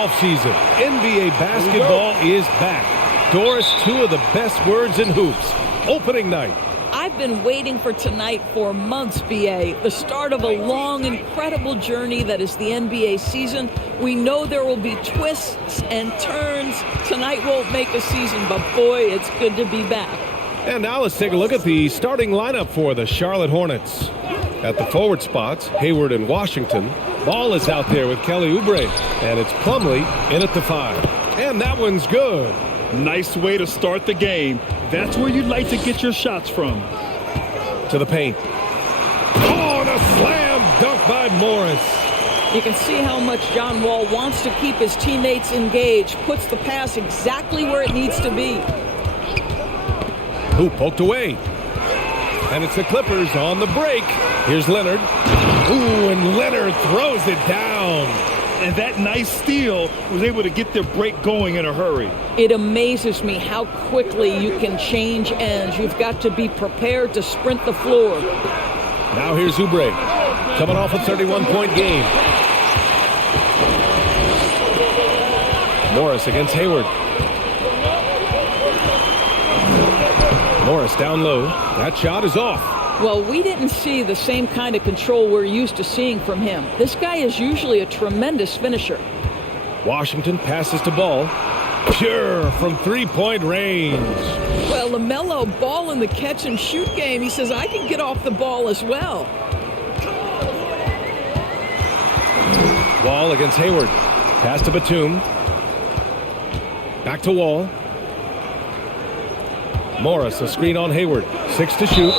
offseason, NBA basketball is back. Doris, two of the best words in hoops. Opening night. I've been waiting for tonight for months, BA. The start of a long, incredible journey that is the NBA season. We know there will be twists and turns. Tonight won't make a season, but boy, it's good to be back. And now let's take a look at the starting lineup for the Charlotte Hornets. At the forward spots, Hayward and Washington. Ball is out there with Kelly Oubre, and it's Plumlee in at the 5. And that one's good. Nice way to start the game. That's where you'd like to get your shots from. To the paint. Oh, and a slam dunk by Morris. You can see how much John Wall wants to keep his teammates engaged. Puts the pass exactly where it needs to be. Who poked away. And it's the Clippers on the break. Here's Leonard. Ooh, and Leonard throws it down. And that nice steal was able to get their break going in a hurry. It amazes me how quickly you can change ends. You've got to be prepared to sprint the floor. Now here's Oubre, coming off a 31-point game. Morris against Hayward. Morris down low. That shot is off. Well, we didn't see the same kind of control we're used to seeing from him. This guy is usually a tremendous finisher. Washington passes to Ball. Pure from three-point range. Well, LaMelo Ball in the catch-and-shoot game. He says, I can get off the ball as well. Wall against Hayward. Pass to Batum. Back to Wall. Morris, a screen on Hayward. 6 to shoot.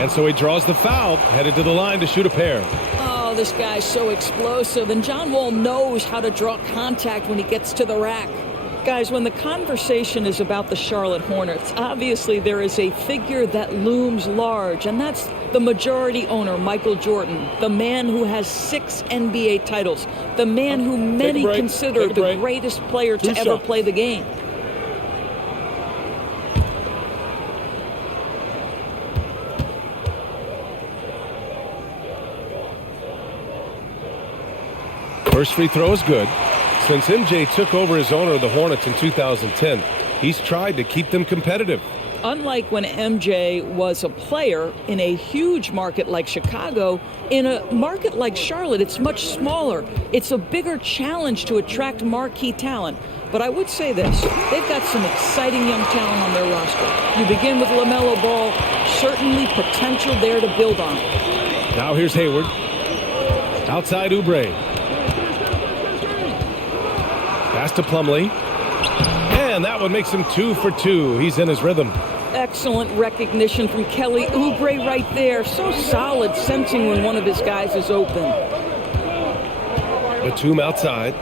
And so he draws the foul, headed to the line to shoot a pair. Oh, this guy's so explosive, and John Wall knows how to draw contact when he gets to the rack. Guys, when the conversation is about the Charlotte Hornets, obviously there is a figure that looms large, and that's the majority owner, Michael Jordan, the man who has 6 NBA titles, the man who many consider the greatest player to ever play the game. First free throw is good. Since MJ took over as owner of the Hornets in 2010, he's tried to keep them competitive. Unlike when MJ was a player in a huge market like Chicago, in a market like Charlotte, it's much smaller. It's a bigger challenge to attract marquee talent. But I would say this, they've got some exciting young talent on their roster. You begin with LaMelo Ball, certainly potential there to build on. Now here's Hayward. Outside Oubre. Pass to Plumlee. And that one makes him 2 for 2. He's in his rhythm. Excellent recognition from Kelly Oubre right there. So solid, sensing when one of his guys is open. Batum outside.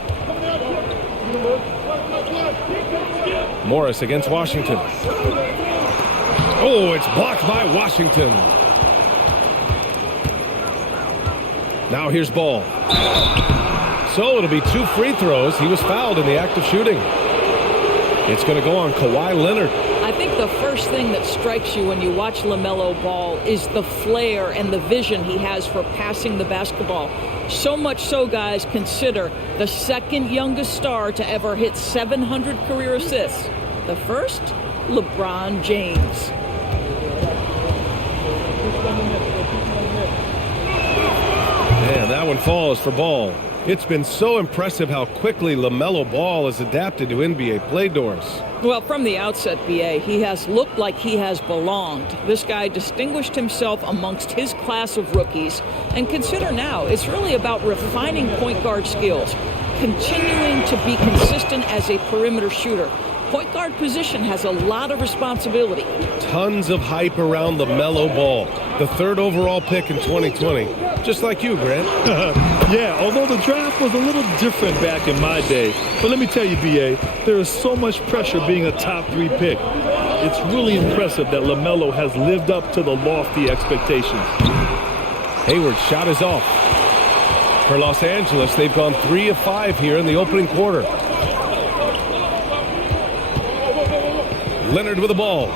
Morris against Washington. Oh, it's blocked by Washington. Now here's Ball. So it'll be 2 free throws. He was fouled in the act of shooting. It's going to go on Kawhi Leonard. I think the first thing that strikes you when you watch LaMelo Ball is the flair and the vision he has for passing the basketball. So much so, guys, consider the second youngest star to ever hit 700 career assists. The first, LeBron James. Man, that one falls for Ball. It's been so impressive how quickly LaMelo Ball has adapted to NBA play, Doris. Well, from the outset, BA, he has looked like he has belonged. This guy distinguished himself amongst his class of rookies. And consider now, it's really about refining point guard skills, continuing to be consistent as a perimeter shooter. Point guard position has a lot of responsibility. Tons of hype around LaMelo Ball, the 3rd overall pick in 2020. Just like you, Grant. Yeah, although the draft was a little different back in my day. But let me tell you, B.A., there is so much pressure being a top 3 pick. It's really impressive that LaMelo has lived up to the lofty expectations. Hayward's shot is off. For Los Angeles, they've gone 3 of 5 here in the opening quarter. Leonard with the ball.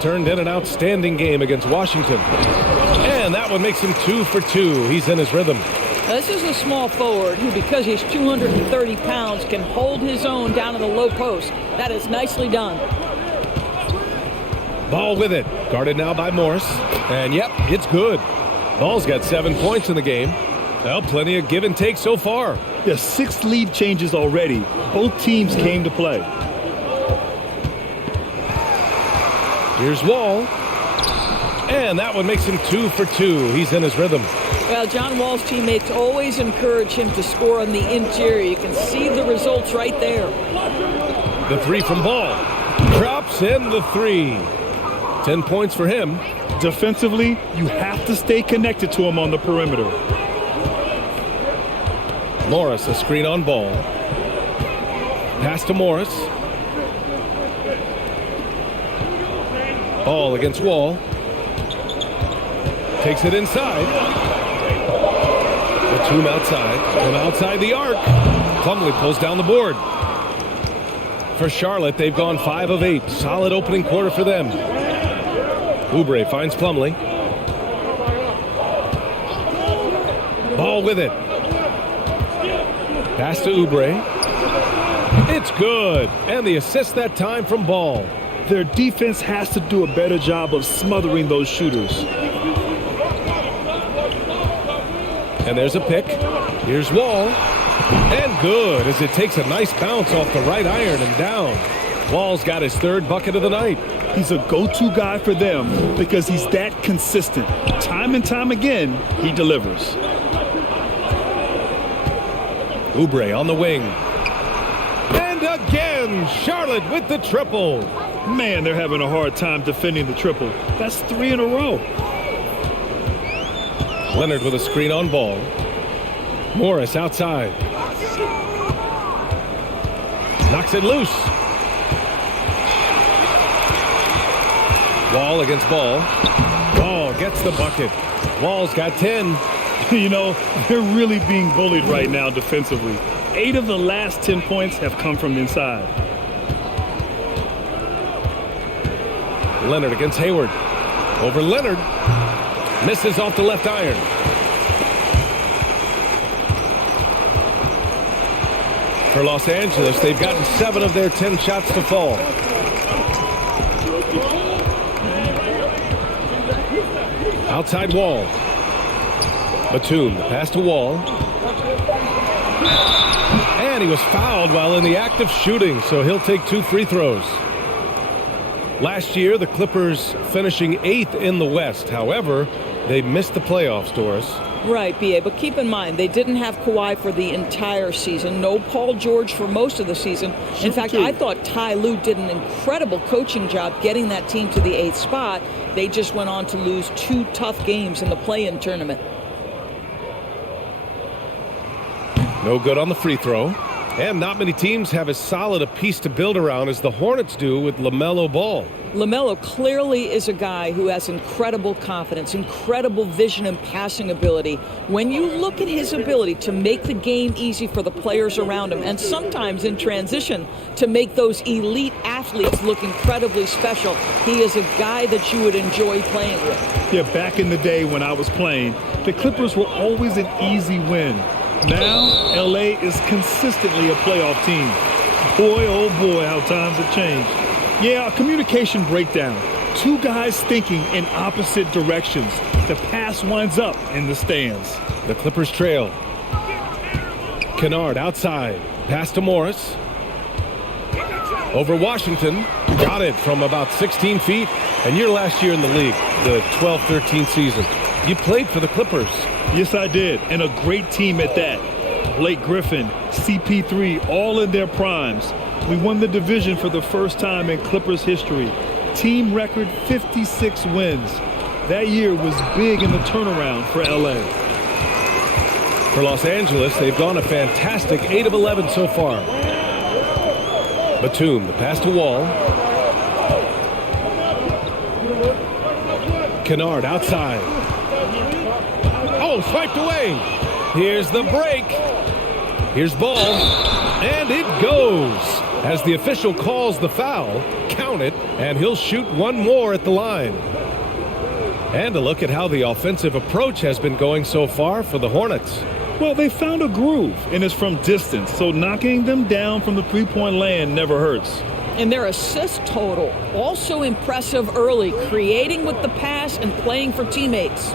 Turned in an outstanding game against Washington. And that one makes him 2 for 2. He's in his rhythm. This is a small forward who, because he's 230 pounds, can hold his own down in the low post. That is nicely done. Ball with it. Guarded now by Morris. And yep, it's good. Ball's got 7 points in the game. Well, plenty of give and take so far. There's 6 lead changes already. Both teams came to play. Here's Wall. And that one makes him 2 for 2. He's in his rhythm. Well, John Wall's teammates always encourage him to score on the interior. You can see the results right there. The three from Ball. Drops in the 3. 10 points for him. Defensively, you have to stay connected to him on the perimeter. Morris, a screen on Ball. Pass to Morris. Ball against Wall. Takes it inside. Batum outside. From outside the arc. Plumlee pulls down the board. For Charlotte, they've gone 5 of 8. Solid opening quarter for them. Oubre finds Plumlee. Ball with it. Pass to Oubre. It's good. And the assist that time from Ball. Their defense has to do a better job of smothering those shooters. And there's a pick. Here's Wall. And good as it takes a nice bounce off the right iron and down. Wall's got his 3rd bucket of the night. He's a go-to guy for them because he's that consistent. Time and time again, he delivers. Oubre on the wing. And again, Charlotte with the triple. Man, they're having a hard time defending the triple. That's 3 in a row. Leonard with a screen on Ball. Morris outside. Knocks it loose. Wall against Ball. Ball gets the bucket. Wall's got 10. You know, they're really being bullied right now defensively. 8 of the last 10 points have come from inside. Leonard against Hayward. Over Leonard. Misses off the left iron. For Los Angeles, they've gotten 7 of their 10 shots to fall. Outside Wall. Batum, the pass to Wall. And he was fouled while in the act of shooting, so he'll take 2 free throws. Last year, the Clippers finishing 8th in the West. However, they missed the playoffs, Doris. Right, B.A., but keep in mind, they didn't have Kawhi for the entire season. No Paul George for most of the season. In fact, I thought Ty Lue did an incredible coaching job getting that team to the 8th spot. They just went on to lose 2 tough games in the play-in tournament. No good on the free throw. And not many teams have as solid a piece to build around as the Hornets do with LaMelo Ball. LaMelo clearly is a guy who has incredible confidence, incredible vision and passing ability. When you look at his ability to make the game easy for the players around him, and sometimes in transition to make those elite athletes look incredibly special, he is a guy that you would enjoy playing with. Yeah, back in the day when I was playing, the Clippers were always an easy win. Now, LA is consistently a playoff team. Boy, oh boy, how times have changed. Yeah, a communication breakdown. 2 guys thinking in opposite directions. The pass winds up in the stands. The Clippers trail. Kennard outside. Pass to Morris. Over Washington. Got it from about 16 feet. And your last year in the league, the 12-13 season, you played for the Clippers. Yes, I did, and a great team at that. Blake Griffin, CP3, all in their primes. We won the division for the first time in Clippers history. Team record 56 wins. That year was big in the turnaround for LA. For Los Angeles, they've gone a fantastic 8 of 11 so far. Batum, the pass to Wall. Kennard outside. Oh, swiped away. Here's the break. Here's Ball. And it goes. As the official calls the foul, count it, and he'll shoot 1 more at the line. And a look at how the offensive approach has been going so far for the Hornets. Well, they found a groove, and it's from distance, so knocking them down from the three-point land never hurts. And their assist total, also impressive early, creating with the pass and playing for teammates.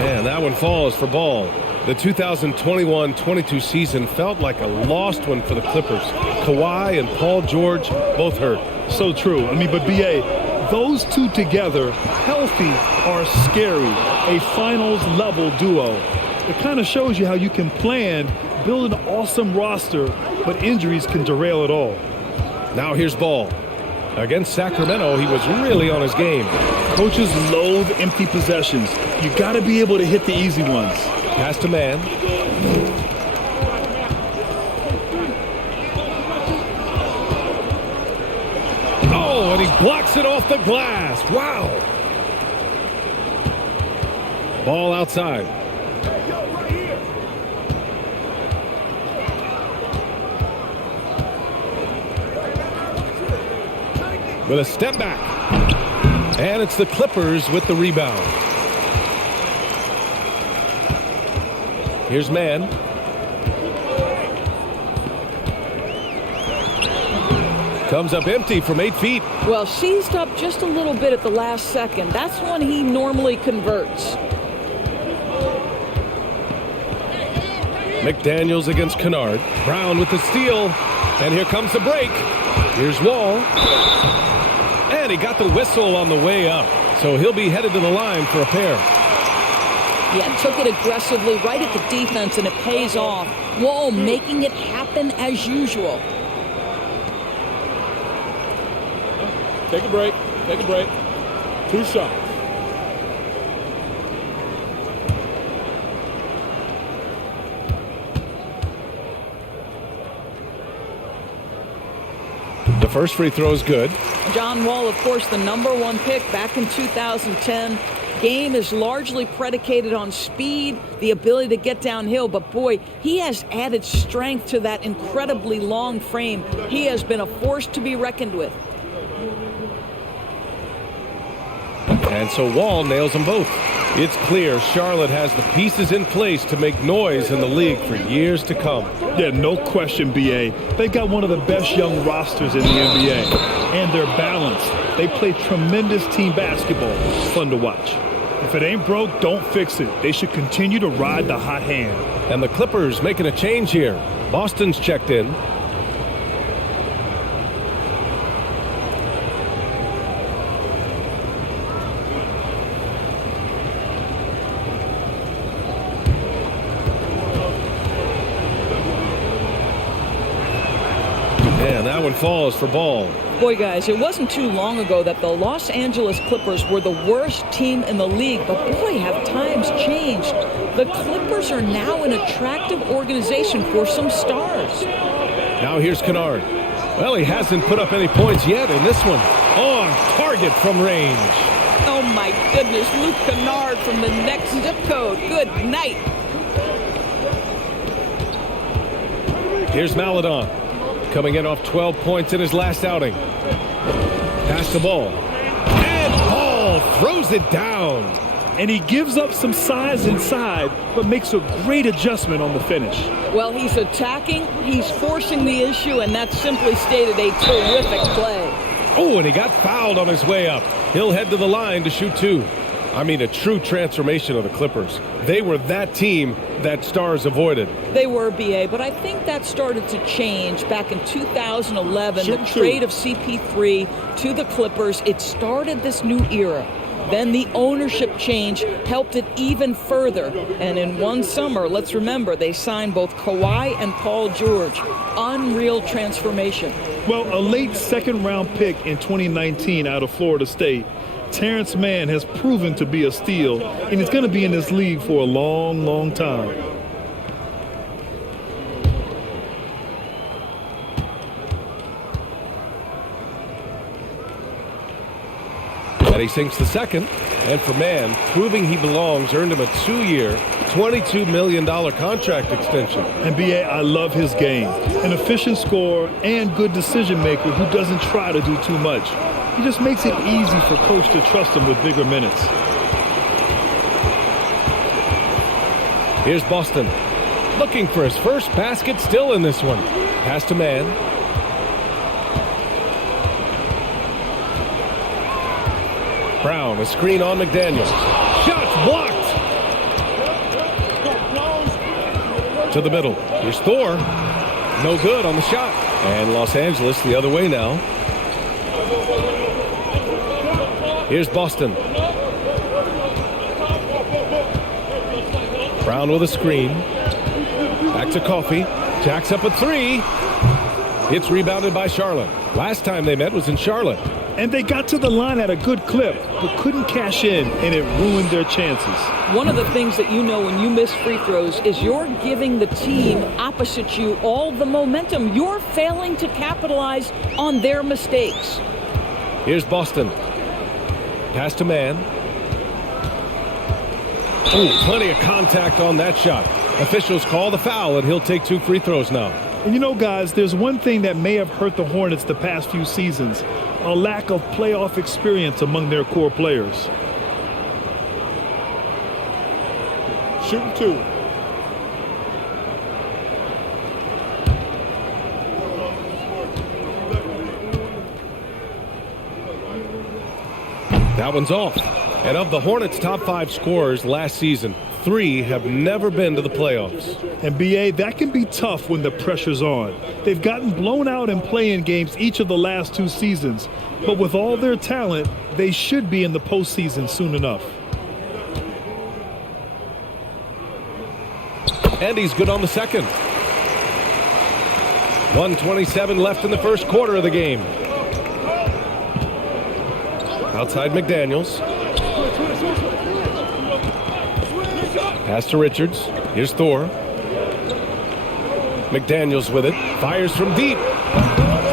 And that one falls for Ball. The 2021-22 season felt like a lost one for the Clippers. Kawhi and Paul George both hurt. So true. But B.A., those two together, healthy, are scary. A finals-level duo. It kind of shows you how you can plan, build an awesome roster, but injuries can derail it all. Now here's Ball. Against Sacramento, he was really on his game. Coaches loathe empty possessions. You got to be able to hit the easy ones. Pass to man. Oh, and he blocks it off the glass. Wow. Ball outside. With a step back. And it's the Clippers with the rebound. Here's man. Comes up empty from 8 feet. Well, seized up just a little bit at the last second. That's when he normally converts. McDaniels against Kennard. Brown with the steal. And here comes the break. Here's Wall. And he got the whistle on the way up. So he'll be headed to the line for a pair. Yeah, took it aggressively right at the defense, and it pays off. Wall making it happen as usual. Take a break. Take a break. 2 shots. The first free throw is good. John Wall, of course, the #1 pick back in 2010. Game is largely predicated on speed, the ability to get downhill, but boy, he has added strength to that incredibly long frame. He has been a force to be reckoned with. And so Wall nails them both. It's clear Charlotte has the pieces in place to make noise in the league for years to come. Yeah, no question, B.A. They got one of the best young rosters in the NBA. And they're balanced. They play tremendous team basketball. Fun to watch. If it ain't broke, don't fix it. They should continue to ride the hot hand. And the Clippers making a change here. Boston's checked in. And that one falls for Ball. Boy, guys, it wasn't too long ago that the Los Angeles Clippers were the worst team in the league, but boy, have times changed. The Clippers are now an attractive organization for some stars. Now here's Kennard. Well, he hasn't put up any points yet in this one. On target from range. Oh my goodness, Luke Kennard from the next zip code. Good night. Here's Maledon. Coming in off 12 points in his last outing. Pass the ball. And Ball throws it down. And he gives up some size inside, but makes a great adjustment on the finish. Well, he's attacking, he's forcing the issue, and that's simply stated a terrific play. Oh, and he got fouled on his way up. He'll head to the line to shoot 2. I mean, a true transformation of the Clippers. They were that team that stars avoided. They were, B.A., but I think that started to change back in 2011. The trade of CP3 to the Clippers, it started this new era. Then the ownership change helped it even further. And in one summer, let's remember, they signed both Kawhi and Paul George. Unreal transformation. Well, a late second-round pick in 2019 out of Florida State, Terrence Mann has proven to be a steal, and he's going to be in this league for a long, long time. And he sinks the second. And for Mann, proving he belongs earned him a 2-year, $22 million contract extension. And B.A., I love his game. An efficient scorer and good decision maker who doesn't try to do too much. He just makes it easy for coach to trust him with bigger minutes. Here's Boston. Looking for his first basket still in this one. Pass to man. Brown, a screen on McDaniels. Shots blocked. To the middle. Here's Thor. No good on the shot. And Los Angeles the other way now. Here's Boston. Brown with a screen. Back to Coffey. Jacks up a three. It's rebounded by Charlotte. Last time they met was in Charlotte. And they got to the line at a good clip, but couldn't cash in, and it ruined their chances. One of the things that you know when you miss free throws is you're giving the team opposite you all the momentum. You're failing to capitalize on their mistakes. Here's Boston. Pass to man. Oh, plenty of contact on that shot. Officials call the foul, and he'll take 2 free throws now. And you know, guys, there's one thing that may have hurt the Hornets the past few seasons: a lack of playoff experience among their core players. Shooting 2. That one's off. And of the Hornets' top 5 scorers last season, 3 have never been to the playoffs. And BA, that can be tough when the pressure's on. They've gotten blown out in play-in games each of the last 2 seasons, but with all their talent, they should be in the postseason soon enough. And he's good on the second. 1:27 left in the first quarter of the game. Outside McDaniels. Pass to Richards. Here's Thor. McDaniels with it. Fires from deep.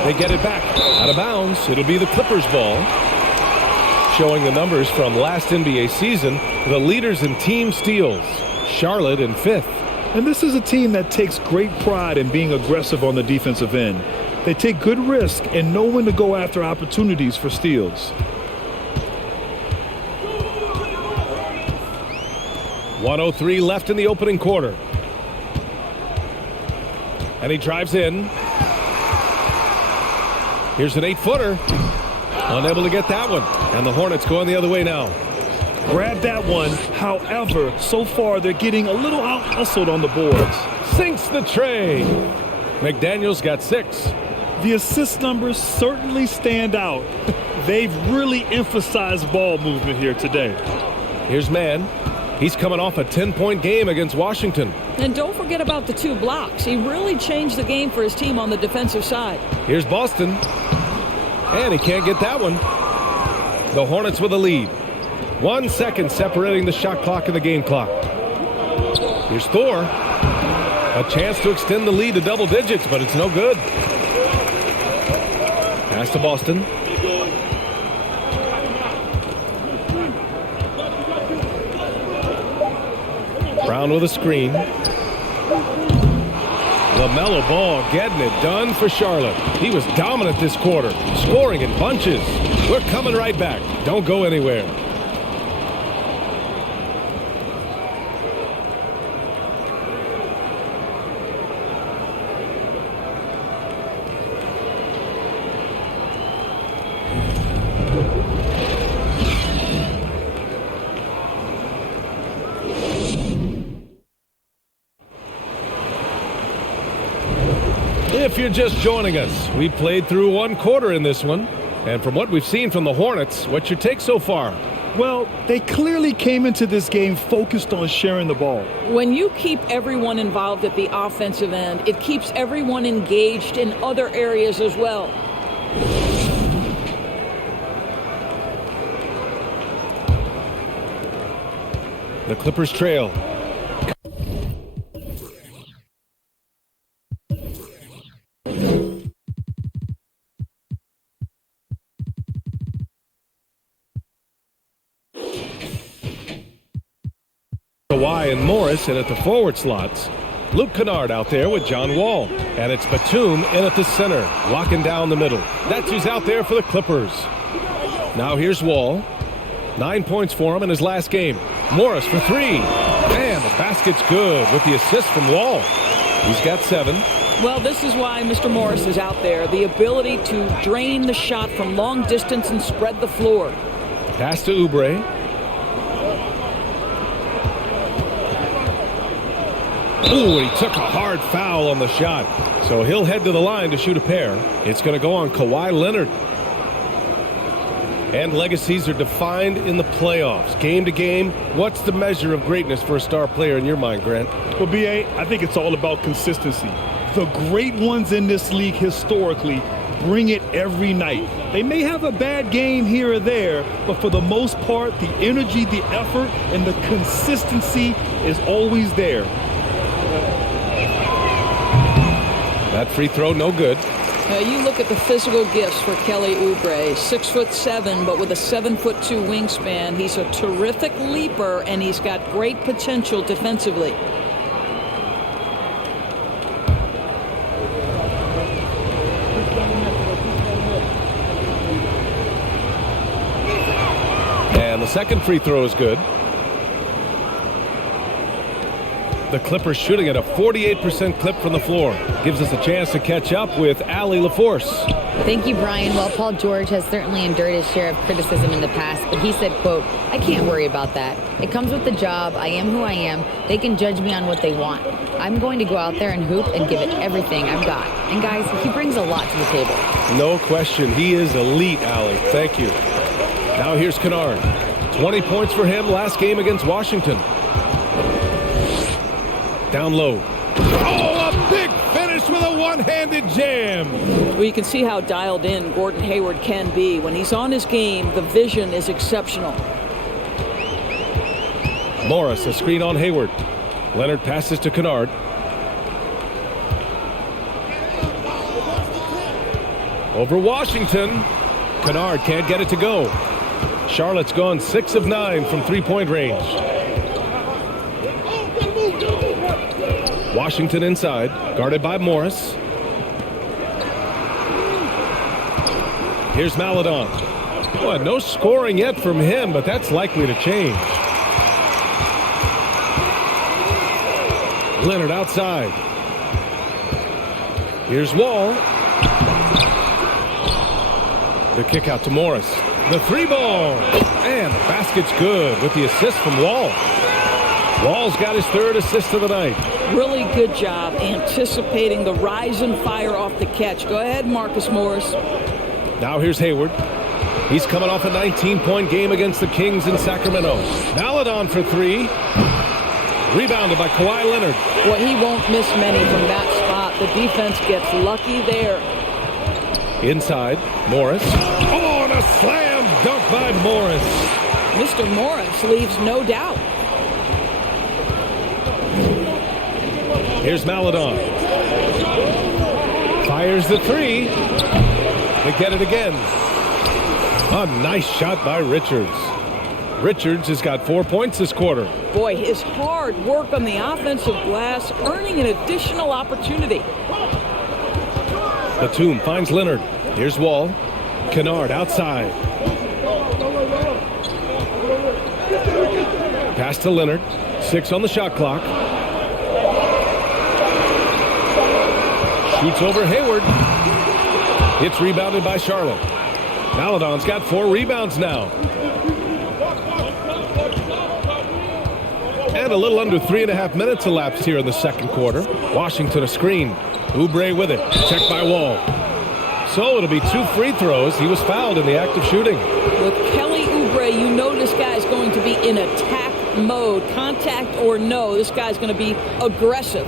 They get it back. Out of bounds. It'll be the Clippers' ball. Showing the numbers from last NBA season, the leaders in team steals. Charlotte in 5th. And this is a team that takes great pride in being aggressive on the defensive end. They take good risk and know when to go after opportunities for steals. 1:03 left in the opening quarter. And he drives in. Here's an 8-footer. Unable to get that one. And the Hornets going the other way now. Grab that one. However, so far they're getting a little out-hustled on the boards. Sinks the tray. McDaniels got 6. The assist numbers certainly stand out. They've really emphasized ball movement here today. Here's man. He's coming off a 10-point game against Washington. And don't forget about the 2 blocks. He really changed the game for his team on the defensive side. Here's Boston. And he can't get that one. The Hornets with a lead. 1 second separating the shot clock and the game clock. Here's Thor. A chance to extend the lead to double digits, but it's no good. Pass to Boston. Brown with a screen. LaMelo Ball getting it done for Charlotte. He was dominant this quarter, scoring in bunches. We're coming right back. Don't go anywhere. If you're just joining us, we played through 1 quarter in this one. And from what we've seen from the Hornets, what's your take so far? Well, they clearly came into this game focused on sharing the ball. When you keep everyone involved at the offensive end, it keeps everyone engaged in other areas as well. The Clippers trail. Kawhi and Morris in at the forward slots. Luke Kennard out there with John Wall. And it's Batum in at the center, locking down the middle. That's who's out there for the Clippers. Now here's Wall. 9 points for him in his last game. Morris for three. And the basket's good with the assist from Wall. He's got 7. Well, this is why Mr. Morris is out there. The ability to drain the shot from long distance and spread the floor. Pass to Oubre. Ooh, he took a hard foul on the shot. So he'll head to the line to shoot a pair. It's going to go on Kawhi Leonard. And legacies are defined in the playoffs. Game to game, what's the measure of greatness for a star player in your mind, Grant? Well, B.A., I think it's all about consistency. The great ones in this league historically bring it every night. They may have a bad game here or there, but for the most part, the energy, the effort, and the consistency is always there. That free throw, no good. You look at the physical gifts for Kelly Oubre. 6'7", but with a 7'2" wingspan. He's a terrific leaper, and he's got great potential defensively. And the second free throw is good. The Clippers shooting at a 48% clip from the floor. Gives us a chance to catch up with Allie LaForce. Thank you, Brian. Well, Paul George has certainly endured his share of criticism in the past, but he said, quote, "I can't worry about that. It comes with the job. I am who I am. They can judge me on what they want. I'm going to go out there and hoop and give it everything I've got." And guys, he brings a lot to the table. No question. He is elite, Allie. Thank you. Now here's Kennard. 20 points for him last game against Washington. Down low. Oh, a big finish with a one-handed jam. Well, you can see how dialed in Gordon Hayward can be. When he's on his game, the vision is exceptional. Morris, a screen on Hayward. Leonard passes to Kennard. Over Washington. Kennard can't get it to go. Charlotte's gone 6 of 9 from three-point range. Washington inside, guarded by Morris. Here's Maledon. Well, no scoring yet from him, but that's likely to change. Leonard outside. Here's Wall. The kick out to Morris. The three ball. And the basket's good with the assist from Wall. Wall's got his 3rd assist of the night. Really good job anticipating the rise and fire off the catch. Go ahead, Marcus Morris. Now here's Hayward. He's coming off a 19-point game against the Kings in Sacramento. Maledon for 3. Rebounded by Kawhi Leonard. Well, he won't miss many from that spot. The defense gets lucky there. Inside, Morris. Oh, and a slam dunk by Morris. Mr. Morris leaves no doubt. Here's Maledon. Fires the 3. They get it again. A nice shot by Richards. Richards has got 4 points this quarter. Boy, his hard work on the offensive glass earning an additional opportunity. Batum finds Leonard. Here's Wall. Kennard outside. Pass to Leonard. 6 on the shot clock. Shoots over Hayward. It's rebounded by Charlotte. Maledon's got 4 rebounds now. And a little under 3.5 minutes elapsed here in the second quarter. Washington a screen. Oubre with it. Checked by Wall. So it'll be 2 free throws. He was fouled in the act of shooting. With Kelly Oubre, you know this guy's going to be in attack mode. Contact or no, this guy's going to be aggressive.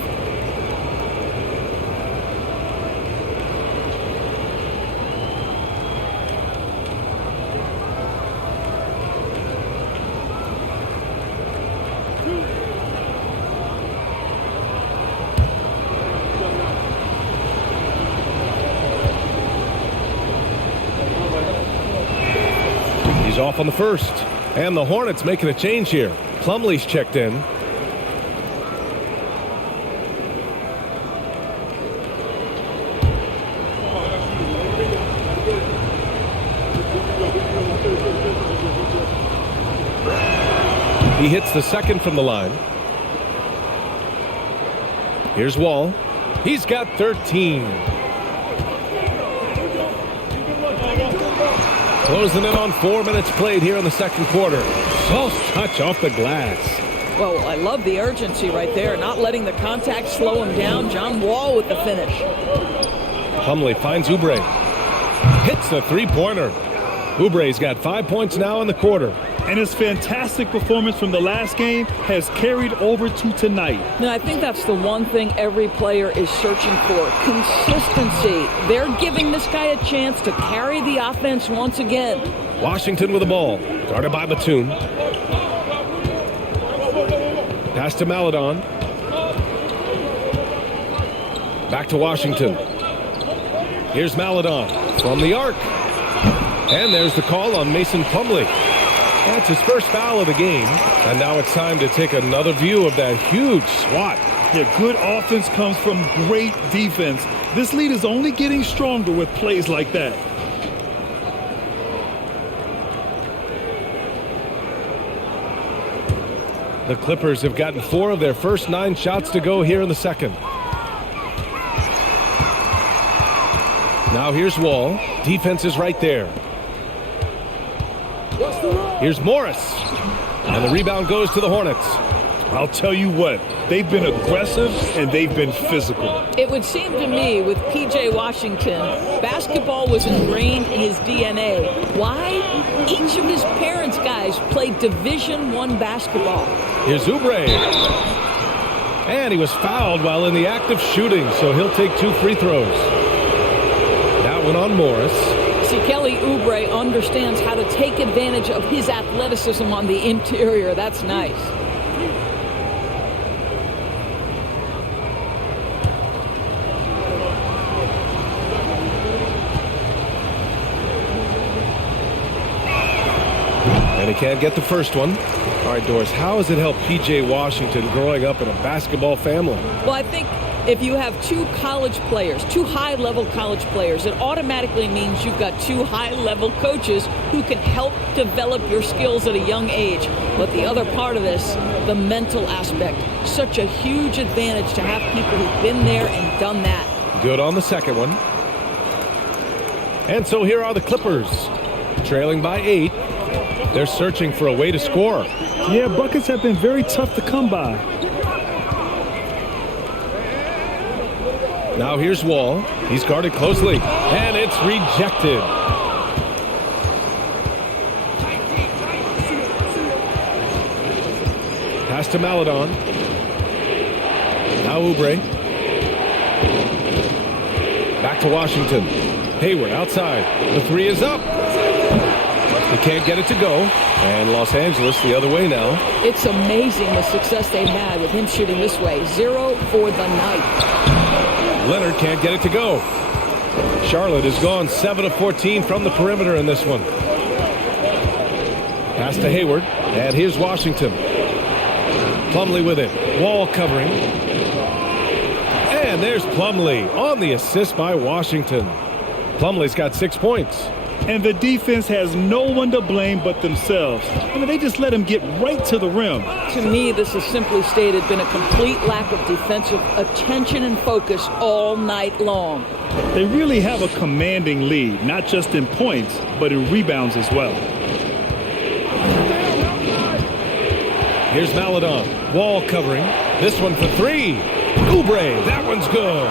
He's off on the first. And the Hornets making a change here. Plumlee's checked in. He hits the second from the line. Here's Wall. He's got 13. Closing in on 4 minutes played here in the second quarter. Soft touch off the glass. Well, I love the urgency right there, not letting the contact slow him down. John Wall with the finish. Plumlee finds Oubre. Hits the three-pointer. Oubre's got 5 points now in the quarter. And his fantastic performance from the last game has carried over to tonight. Now, I think that's the one thing every player is searching for. Consistency. They're giving this guy a chance to carry the offense once again. Washington with the ball. Guarded by Batum. Pass to Maledon. Back to Washington. Here's Maledon from the arc. And there's the call on Mason Plumlee. That's his first foul of the game. And now it's time to take another view of that huge swat. Yeah, good offense comes from great defense. This lead is only getting stronger with plays like that. The Clippers have gotten 4 of their first 9 shots to go here in the second. Now here's Wall. Defense is right there. Here's Morris. And the rebound goes to the Hornets. I'll tell you what, they've been aggressive and they've been physical. It would seem to me with P.J. Washington, basketball was ingrained in his DNA. Why? Each of his parents' guys played Division I basketball. Here's Oubre. And he was fouled while in the act of shooting, so he'll take 2 free throws. That one on Morris. See, Kelly Oubre understands how to take advantage of his athleticism on the interior. That's nice. And he can't get the first one. All right, Doris, how has it helped P.J. Washington growing up in a basketball family? Well, I think if you have 2 college players, 2 high-level college players, it automatically means you've got 2 high-level coaches who can help develop your skills at a young age. But the other part of this, the mental aspect, such a huge advantage to have people who've been there and done that. Good on the second one. And so here are the Clippers, trailing by 8. They're searching for a way to score. Yeah, buckets have been very tough to come by. Now here's Wall. He's guarded closely, and it's rejected. Pass to Maledon. Now Oubre. Back to Washington. Hayward outside. The 3 is up. He can't get it to go. And Los Angeles the other way now. It's amazing the success they've had with him shooting this way. 0 for the night. Leonard can't get it to go. Charlotte has gone 7 of 14 from the perimeter in this one. Pass to Hayward. And here's Washington. Plumlee with it. Wall covering. And there's Plumlee on the assist by Washington. Plumlee's got 6 points. And the defense has no one to blame but themselves. I mean, they just let him get right to the rim. To me, this has simply stated been a complete lack of defensive attention and focus all night long. They really have a commanding lead, not just in points, but in rebounds as well. Here's Maledon. Wall covering. This one for 3. Oubre. That one's good.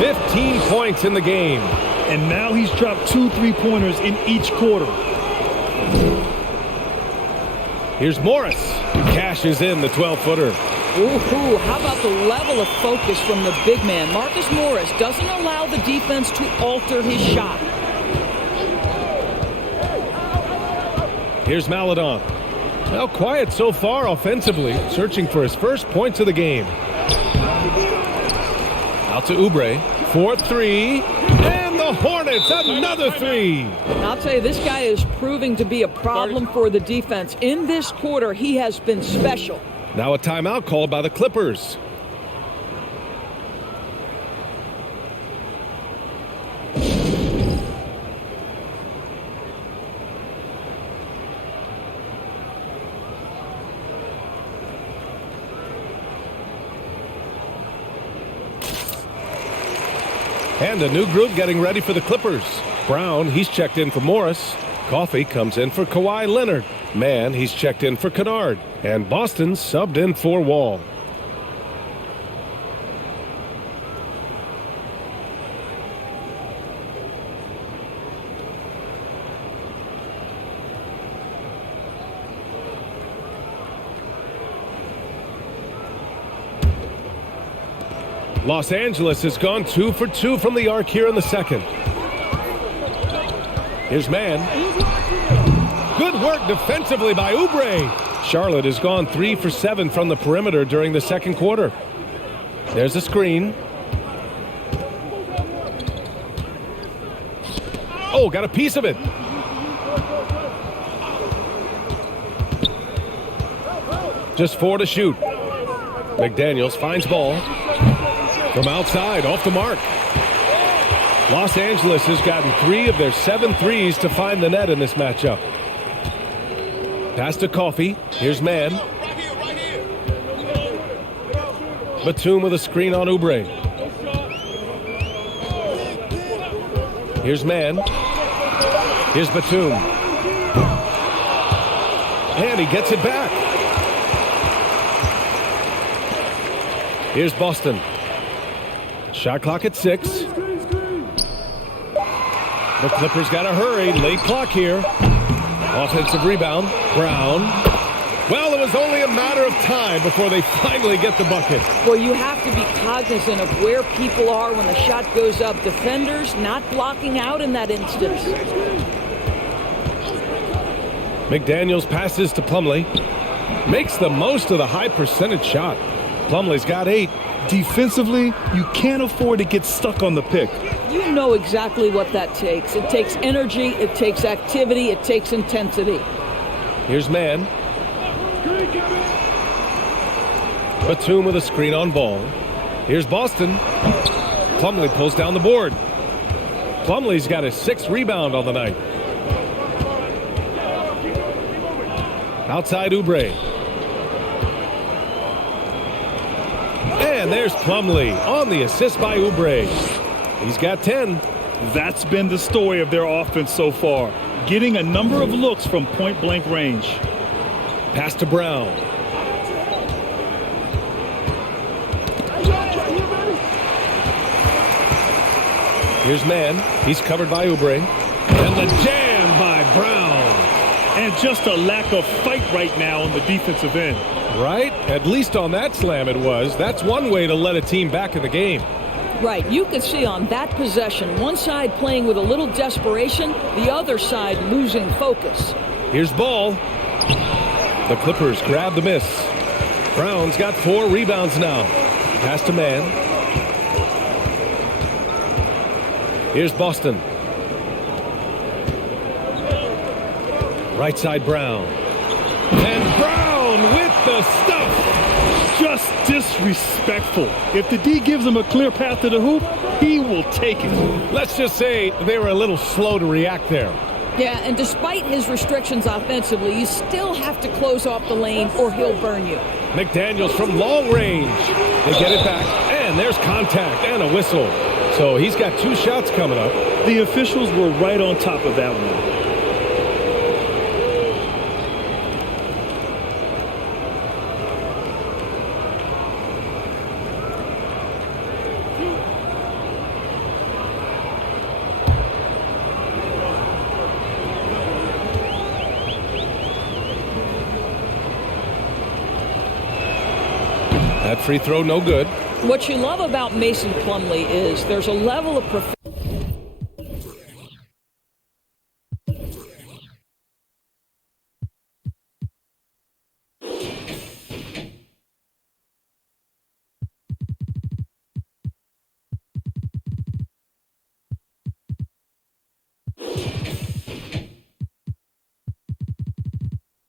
15 points in the game. And now he's dropped 2 3-pointers in each quarter. Here's Morris. Cashes in the 12-footer. Ooh, how about the level of focus from the big man? Marcus Morris doesn't allow the defense to alter his shot. Here's Maledon. Well, quiet so far offensively, searching for his first points of the game. Out to Oubre. 4-3. And the Hornets, another 3. I'll tell you, this guy is proving to be a problem for the defense. In this quarter, he has been special. Now a timeout called by the Clippers. And a new group getting ready for the Clippers. Brown, he's checked in for Morris. Coffee comes in for Kawhi Leonard. Mann, he's checked in for Kennard. And Boston subbed in for Wall. Los Angeles has gone 2 for 2 from the arc here in the second. Here's Mann. Good work defensively by Oubre. Charlotte has gone 3 for 7 from the perimeter during the second quarter. There's a screen. Oh, got a piece of it. Just 4 to shoot. McDaniels finds ball. From outside, off the mark. Los Angeles has gotten 3 of their 7 threes to find the net in this matchup. Pass to Coffee. Here's Mann. Batum with a screen on Oubre. Here's Mann. Here's Batum. And he gets it back. Here's Boston. Shot clock at 6. The Clippers got to hurry. Late clock here. Offensive rebound. Brown. Well, it was only a matter of time before they finally get the bucket. Well, you have to be cognizant of where people are when the shot goes up. Defenders not blocking out in that instance. McDaniels passes to Plumlee. Makes the most of the high percentage shot. Plumlee's got 8. Defensively, you can't afford to get stuck on the pick. You know exactly what that takes. It takes energy, it takes activity, it takes intensity. Here's Mann. Batum with a screen on ball. Here's Boston. Plumlee pulls down the board. Plumlee's got his 6th rebound on the night. Outside Oubre. And there's Plumlee on the assist by Oubre. He's got 10. That's been the story of their offense so far. Getting a number of looks from point-blank range. Pass to Brown. Here's Mann. He's covered by Oubre. And the jam by Brown. And just a lack of fight right now on the defensive end. Right? At least on that slam it was. That's one way to let a team back in the game. Right. You can see on that possession, one side playing with a little desperation, the other side losing focus. Here's Ball. The Clippers grab the miss. Brown's got 4 rebounds now. Pass to Mann. Here's Boston. Right side Brown. And Brown with the stuff. Just disrespectful. If the D gives him a clear path to the hoop, he will take it. Let's just say they were a little slow to react there. Yeah, and despite his restrictions offensively, you still have to close off the lane or he'll burn you. McDaniels from long range. They get it back, and there's contact and a whistle. So he's got 2 shots coming up. The officials were right on top of that one. That free throw, no good. What you love about Mason Plumlee is there's a level of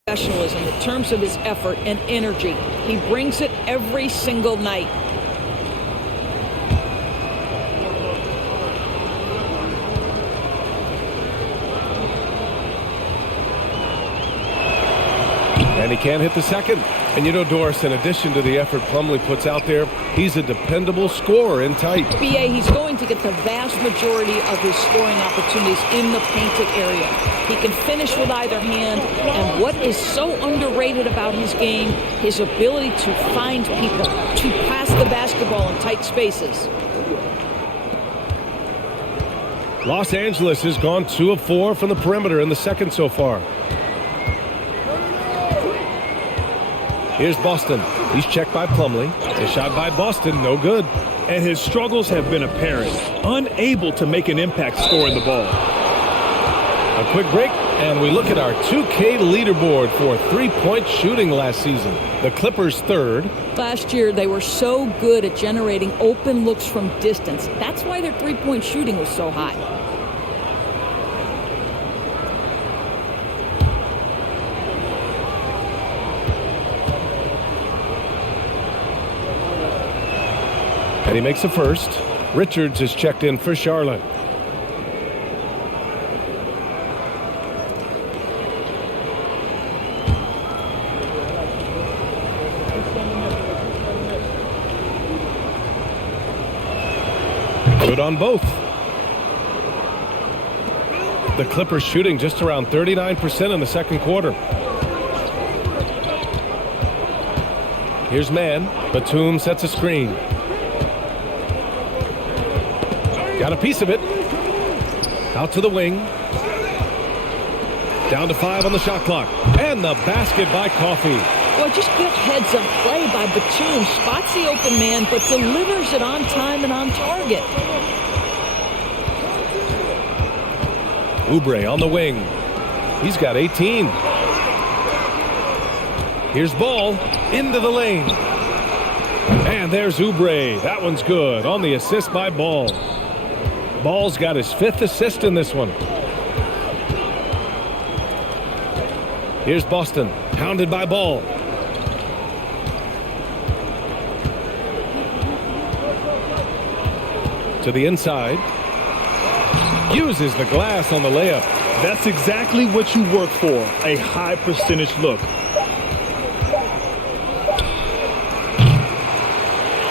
professionalism in terms of his effort and energy. He brings it every single night. And he can't hit the second. And you know, Doris, in addition to the effort Plumlee puts out there, he's a dependable scorer in tight. BA, he's going to get the vast majority of his scoring opportunities in the painted area. He can finish with either hand, and what is so underrated about his game, his ability to find people, to pass the basketball in tight spaces. Los Angeles has gone 2 of 4 from the perimeter in the second so far. Here's Boston. He's checked by Plumlee. A shot by Boston, no good. And his struggles have been apparent. Unable to make an impact scoring the ball. A quick break, and we look at our 2K leaderboard for three-point shooting last season. The Clippers third. Last year, they were so good at generating open looks from distance. That's why their three-point shooting was so high. And he makes a first. Richards is checked in for Charlotte. Good on both. The Clippers shooting just around 39% in the second quarter. Here's Mann. Batum sets a screen. Got a piece of it. Out to the wing. Down to 5 on the shot clock. And the basket by Coffey. Well, just good heads up play by Batum. Spots the open man, but delivers it on time and on target. Oubre on the wing. He's got 18. Here's Ball into the lane. And there's Oubre. That one's good on the assist by Ball. Ball's got his 5th assist in this one. Here's Boston, pounded by Ball. To the inside. Uses the glass on the layup. That's exactly what you work for, a high percentage look.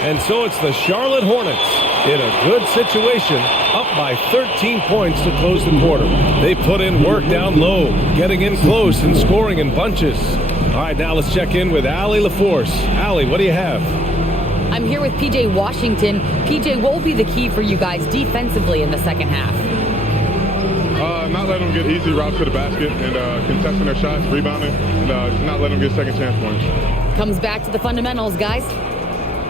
And so it's the Charlotte Hornets in a good situation, up by 13 points to close the quarter. They put in work down low, getting in close and scoring in bunches. All right, now let's check in with Allie LaForce. Allie, what do you have? I'm here with PJ Washington. PJ, what will be the key for you guys defensively in the second half? Not letting them get easy routes to the basket and contesting their shots, rebounding, and just not letting them get second chance points. Comes back to the fundamentals, guys.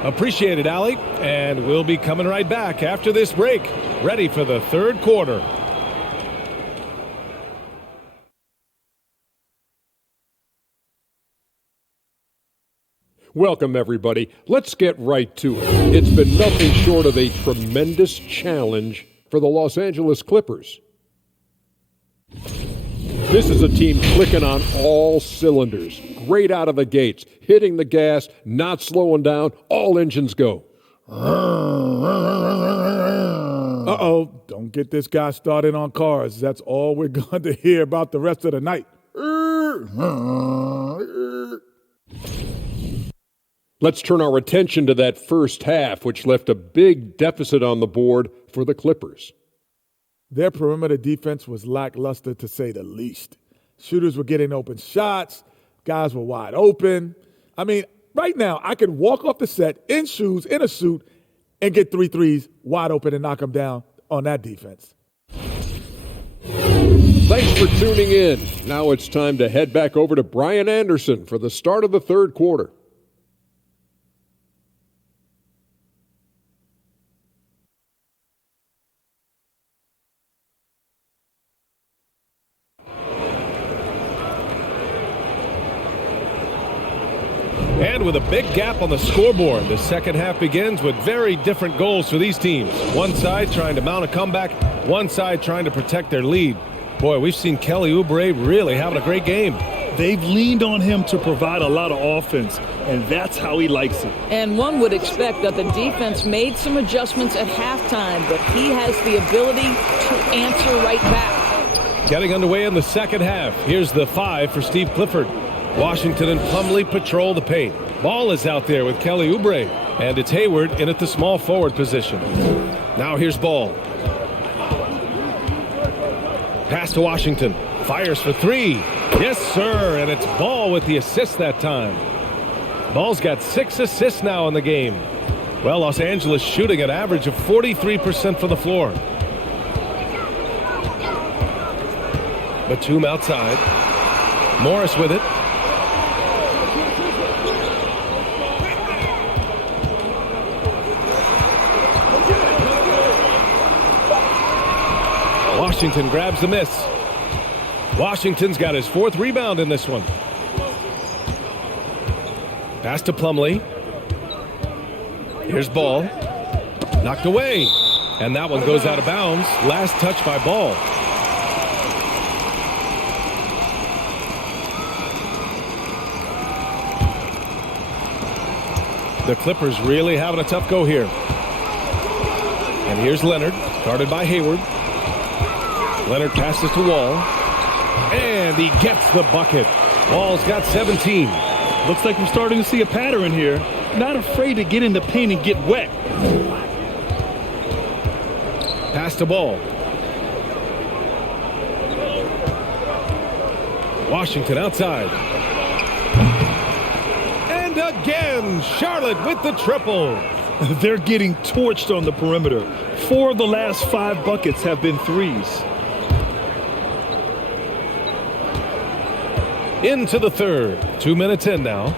Appreciate it, Allie. And we'll be coming right back after this break. Ready for the third quarter. Welcome, everybody. Let's get right to it. It's been nothing short of a tremendous challenge for the Los Angeles Clippers. This is a team clicking on all cylinders. Great out of the gates, hitting the gas, not slowing down, all engines go. Uh-oh, don't get this guy started on cars. That's all we're going to hear about the rest of the night. Let's turn our attention to that first half, which left a big deficit on the board for the Clippers. Their perimeter defense was lackluster, to say the least. Shooters were getting open shots. Guys were wide open. I mean, right now, I could walk off the set in shoes, in a suit, and get 3 threes wide open and knock them down on that defense. Thanks for tuning in. Now it's time to head back over to Brian Anderson for the start of the third quarter. And with a big gap on the scoreboard, the second half begins with very different goals for these teams. One side trying to mount a comeback, one side trying to protect their lead. Boy, we've seen Kelly Oubre really having a great game. They've leaned on him to provide a lot of offense, and that's how he likes it. And one would expect that the defense made some adjustments at halftime, but he has the ability to answer right back. Getting underway in the second half. Here's the 5 for Steve Clifford. Washington and Plumlee patrol the paint. Ball is out there with Kelly Oubre. And it's Hayward in at the small forward position. Now here's Ball. Pass to Washington. Fires for three. Yes, sir. And it's Ball with the assist that time. Ball's got 6 assists now in the game. Well, Los Angeles shooting an average of 43% from the floor. Batum outside. Morris with it. Washington grabs the miss. Washington's got his 4th rebound in this one. Pass to Plumlee. Here's Ball. Knocked away. And that one goes out of bounds. Last touch by Ball. The Clippers really having a tough go here. And here's Leonard, guarded by Hayward. Leonard passes to Wall. And he gets the bucket. Wall's got 17. Looks like we're starting to see a pattern here. Not afraid to get in the paint and get wet. Pass to Ball. Washington outside. And again, Charlotte with the triple. They're getting torched on the perimeter. 4 of the last 5 buckets have been threes. Into the third. 2 minutes in now.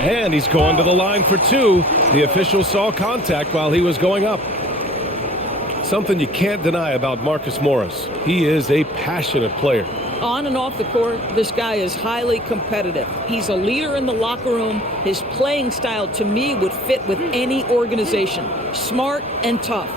And he's going to the line for 2. The official saw contact while he was going up. Something you can't deny about Marcus Morris. He is a passionate player. On and off the court, this guy is highly competitive. He's a leader in the locker room. His playing style, to me, would fit with any organization. Smart and tough.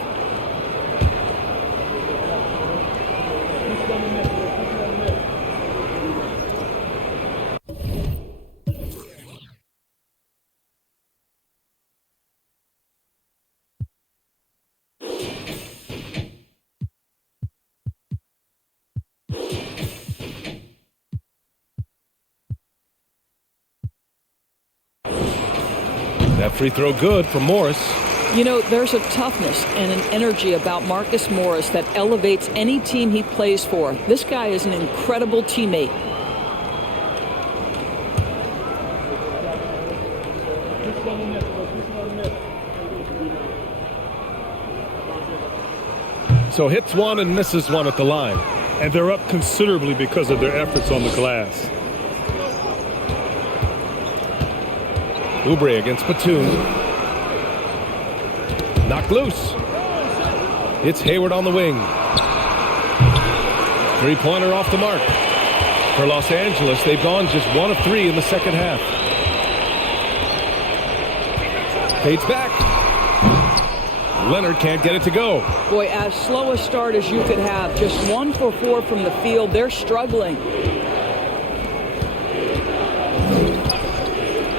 That free throw good from Morris. You know, there's a toughness and an energy about Marcus Morris that elevates any team he plays for. This guy is an incredible teammate. So hits one and misses one at the line. And they're up considerably because of their efforts on the glass. Oubre against Batum. Knocked loose. It's Hayward on the wing. Three-pointer off the mark. For Los Angeles, they've gone just 1 of 3 in the second half. Fades back. Leonard can't get it to go. Boy, as slow a start as you could have. Just 1 for 4 from the field. They're struggling.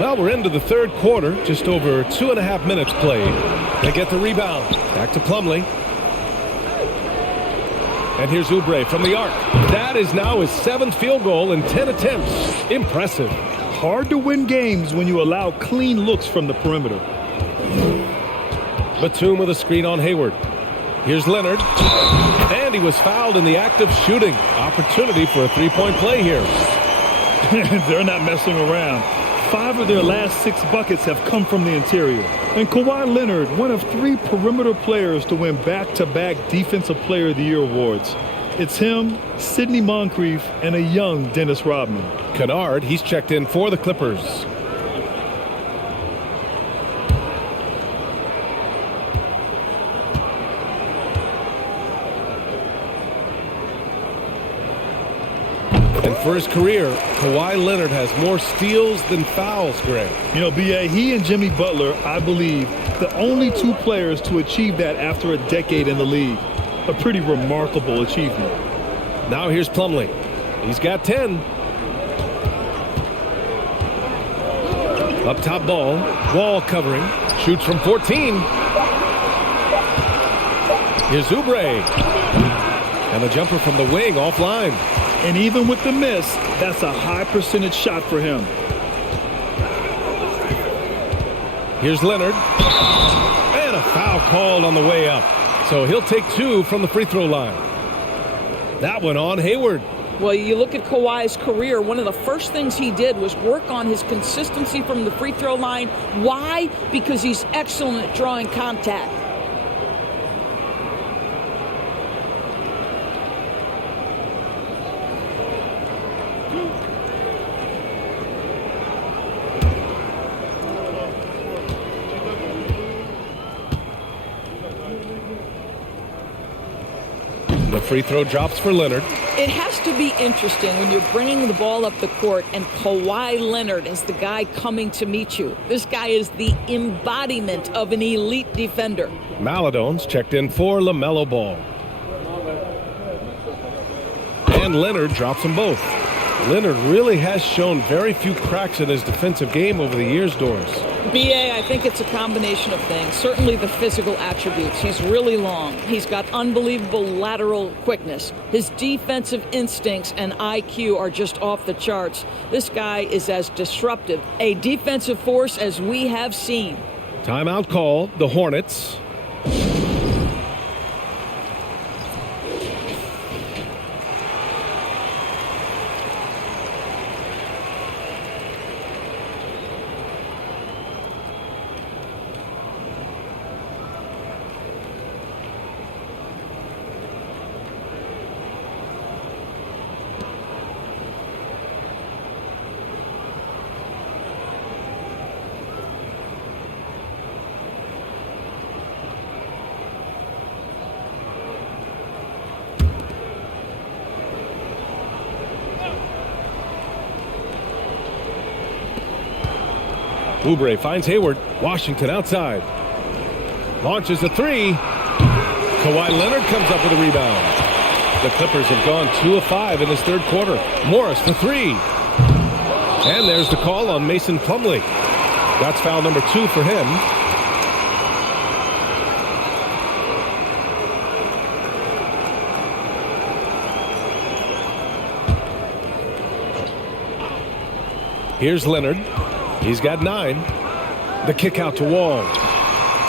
Well, we're into the third quarter. Just over 2.5 minutes played. They get the rebound. Back to Plumlee. And here's Oubre from the arc. That is now his 7th field goal in 10 attempts. Impressive. Hard to win games when you allow clean looks from the perimeter. Batum with a screen on Hayward. Here's Leonard. And he was fouled in the act of shooting. Opportunity for a 3-point play here. They're not messing around. 5 of their last 6 buckets have come from the interior. And Kawhi Leonard, one of 3 perimeter players to win back-to-back Defensive Player of the Year awards. It's him, Sidney Moncrief, and a young Dennis Rodman. Kennard, he's checked in for the Clippers. And for his career, Kawhi Leonard has more steals than fouls, Greg. You know, B.A., he and Jimmy Butler, I believe, the only 2 players to achieve that after a decade in the league. A pretty remarkable achievement. Now here's Plumlee. He's got 10. Up top Ball. Wall covering. Shoots from 14. Here's Oubre. And the jumper from the wing offline. And even with the miss, that's a high percentage shot for him. Here's Leonard. And a foul called on the way up. So he'll take 2 from the free throw line. That one on Hayward. Well, you look at Kawhi's career, one of the first things he did was work on his consistency from the free throw line. Why? Because he's excellent at drawing contact. The free throw drops for Leonard. It has to be interesting when you're bringing the ball up the court and Kawhi Leonard is the guy coming to meet you. This guy is the embodiment of an elite defender. Maladone's checked in for LaMelo Ball. And Leonard drops them both. Leonard really has shown very few cracks in his defensive game over the years, Doris. B.A., I think it's a combination of things. Certainly the physical attributes. He's really long. He's got unbelievable lateral quickness. His defensive instincts and IQ are just off the charts. This guy is as disruptive a defensive force as we have seen. Timeout call, the Hornets. Oubre finds Hayward. Washington outside. Launches a 3. Kawhi Leonard comes up with a rebound. The Clippers have gone 2 of 5 in this third quarter. Morris for 3. And there's the call on Mason Plumlee. That's foul number 2 for him. Here's Leonard. He's got 9. The kick out to Wall.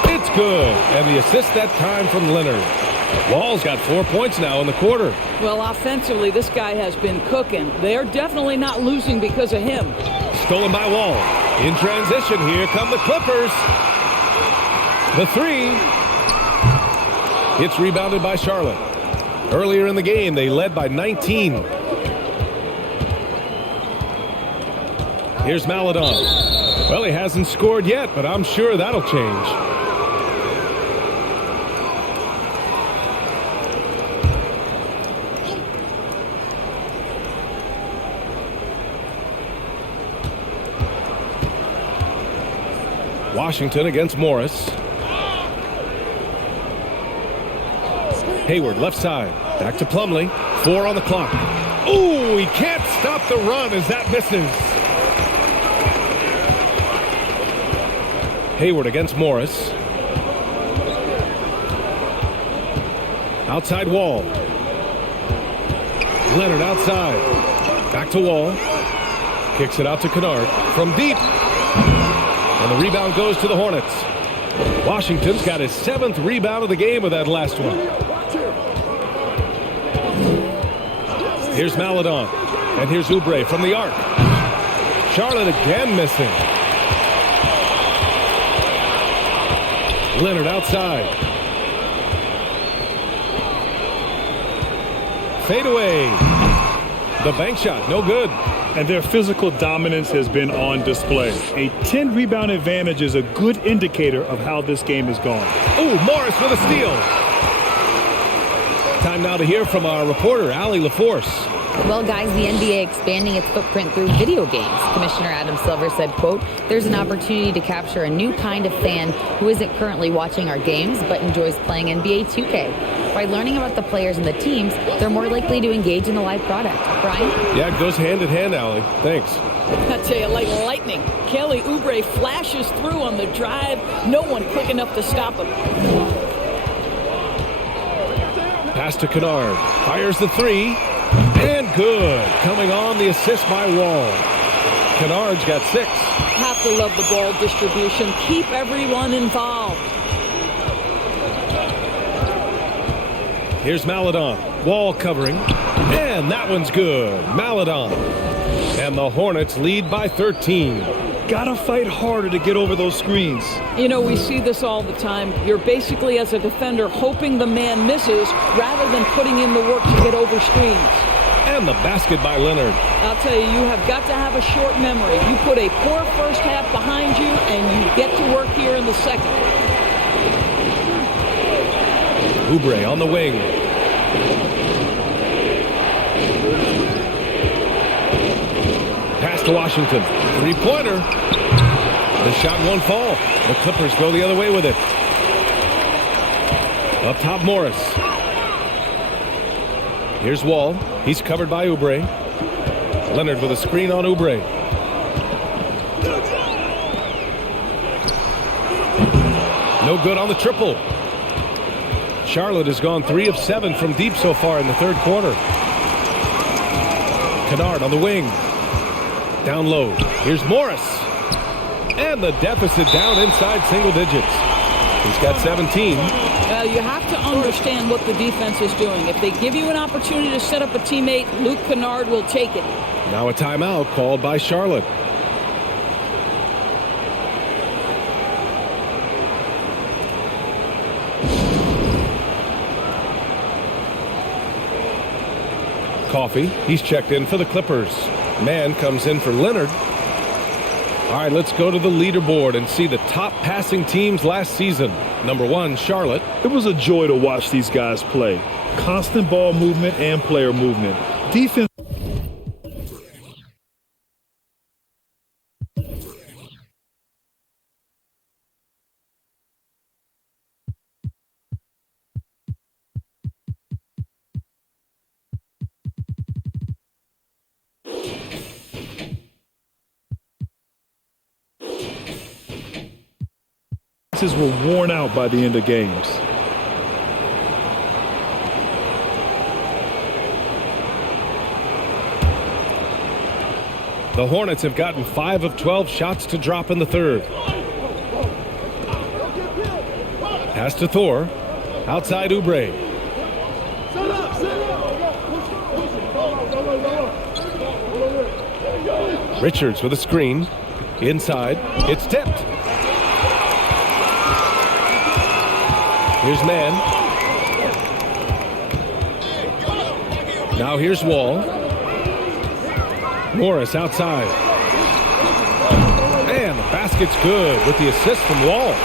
It's good. And the assist that time from Leonard. Wall's got 4 points now in the quarter. Well, offensively, this guy has been cooking. They're definitely not losing because of him. Stolen by Wall. In transition, here come the Clippers. The 3. It's rebounded by Charlotte. Earlier in the game, they led by 19. Here's Maladon. Well, he hasn't scored yet, but I'm sure that'll change. Washington against Morris. Hayward left side. Back to Plumlee. 4 on the clock. Ooh, he can't stop the run as that misses. Hayward against Morris. Outside Wall. Leonard outside. Back to Wall. Kicks it out to Kennard from deep. And the rebound goes to the Hornets. Washington's got his 7th rebound of the game with that last one. Here's Maladon. And here's Oubre from the arc. Charlotte again missing. Leonard outside. Fade away. The bank shot, no good. And their physical dominance has been on display. A 10-rebound advantage is a good indicator of how this game is going. Ooh, Morris with a steal. Time now to hear from our reporter, Allie LaForce. Well, guys, the NBA expanding its footprint through video games. Commissioner Adam Silver said, quote, "There's an opportunity to capture a new kind of fan who isn't currently watching our games but enjoys playing NBA 2K. By learning about the players and the teams, they're more likely to engage in the live product." Brian? Yeah, it goes hand in hand, Allie. Thanks. I tell you, like lightning. Kelly Oubre flashes through on the drive. No one quick enough to stop him. Pass to Kennard. Fires the 3. And good. Coming on the assist by Wall. Kennard's got 6. Have to love the ball distribution. Keep everyone involved. Here's Maladon. Wall covering. And that one's good. Maladon. And the Hornets lead by 13. Gotta fight harder to get over those screens. You know, we see this all the time. You're basically, as a defender, hoping the man misses rather than putting in the work to get over screens. And the basket by Leonard. I'll tell you, you have got to have a short memory. You put a poor first half behind you, and you get to work here in the second. Oubre on the wing. Pass to Washington. Three-pointer. The shot won't fall. The Clippers go the other way with it. Up top, Morris. Here's Wall. He's covered by Oubre. Leonard with a screen on Oubre. No good on the triple. Charlotte has gone 3 of 7 from deep so far in the third quarter. Kennard on the wing. Down low. Here's Morris. And the deficit down inside single digits. He's got 17. Well, you have to understand what the defense is doing. If they give you an opportunity to set up a teammate, Luke Kennard will take it. Now a timeout called by Charlotte. Coffee, he's checked in for the Clippers. Man comes in for Leonard. All right, let's go to the leaderboard and see the top passing teams last season. Number 1, Charlotte. It was a joy to watch these guys play. Constant ball movement and player movement. Defense. Were worn out by the end of games. The Hornets have gotten 5 of 12 shots to drop in the third. Pass to Thor. Outside Oubre. Richards with a screen. Inside. It's tipped. Here's Man. Now here's Wall. Morris outside. And the basket's good with the assist from Wall.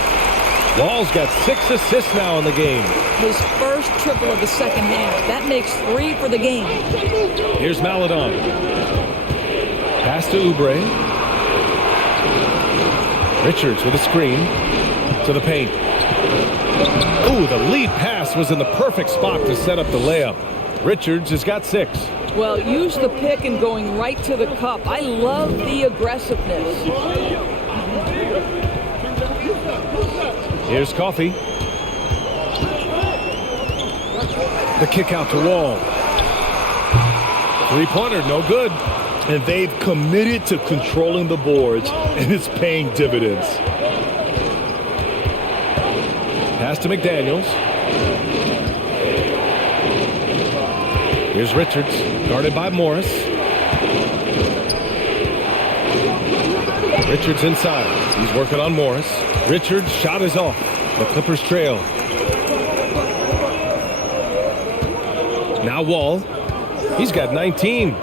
Wall's got 6 assists now in the game. His first triple of the second half. That makes 3 for the game. Here's Maladon. Pass to Oubre. Richards with a screen to the paint. Ooh, the lead pass was in the perfect spot to set up the layup. Richards has got 6. Well, use the pick and going right to the cup. I love the aggressiveness. Here's Coffee. The kick out to Wall. Three-pointer, no good. And they've committed to controlling the boards, and it's paying dividends. Pass to McDaniels. Here's Richards, guarded by Morris. Richards inside. He's working on Morris. Richards' shot is off. The Clippers trail. Now Wall. He's got 19.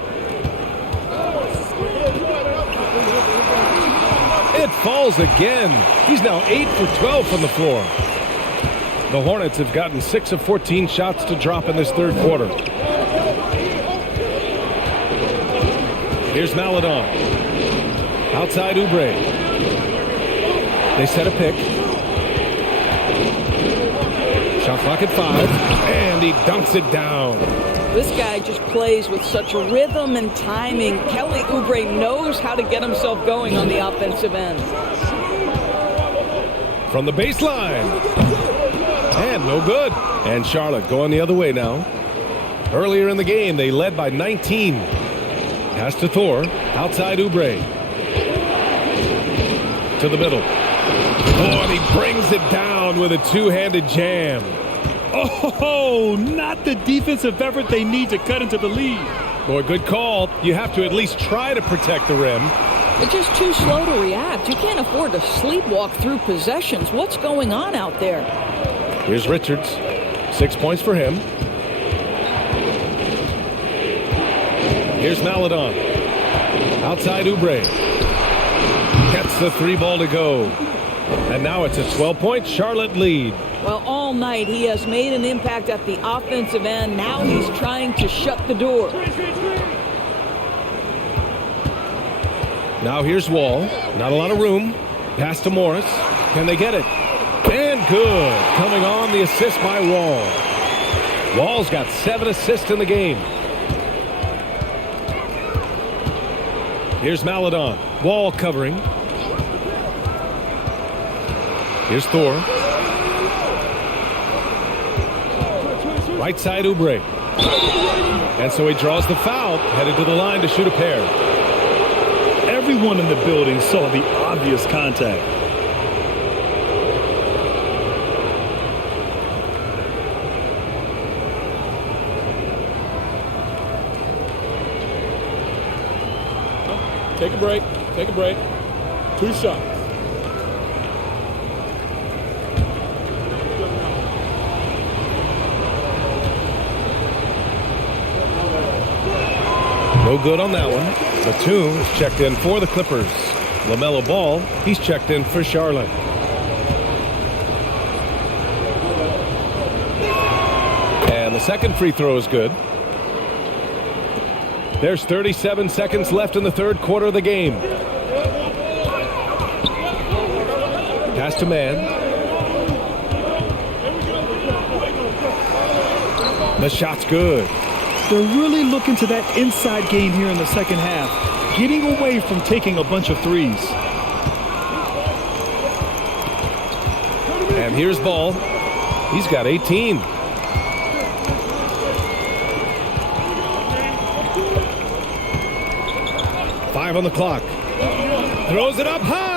It falls again. He's now 8 for 12 from the floor. The Hornets have gotten 6 of 14 shots to drop in this third quarter. Here's Maladon. Outside Oubre. They set a pick. Shot clock at 5. And he dunks it down. This guy just plays with such rhythm and timing. Kelly Oubre knows how to get himself going on the offensive end. From the baseline. And no good. And Charlotte going the other way now. Earlier in the game, they led by 19. Pass to Thor. Outside Oubre. To the middle. Oh, and he brings it down with a two-handed jam. Oh, not the defensive effort they need to cut into the lead. Boy, good call. You have to at least try to protect the rim. They're just too slow to react. You can't afford to sleepwalk through possessions. What's going on out there? Here's Richards. 6 points for him. Here's Maledon. Outside Oubre. Gets the three ball to go. And now it's a 12-point Charlotte lead. Well, all night he has made an impact at the offensive end. Now he's trying to shut the door. Now here's Wall. Not a lot of room. Pass to Morris. Can they get it? And good. Coming on the assist by Wall. Wall's got 7 assists in the game. Here's Maledon. Wall covering. Here's Thor. Right side Oubre. And so he draws the foul. Headed to the line to shoot a pair. Everyone in the building saw the obvious contact. Take a break. Take a break. 2 shots. No good on that one. Batum is checked in for the Clippers. LaMelo Ball, he's checked in for Charlotte. And the second free throw is good. There's 37 seconds left in the third quarter of the game. Pass to Man. The shot's good. They're really looking to that inside game here in the second half, getting away from taking a bunch of threes. And here's Ball. He's got 18. Five on the clock. Throws it up high.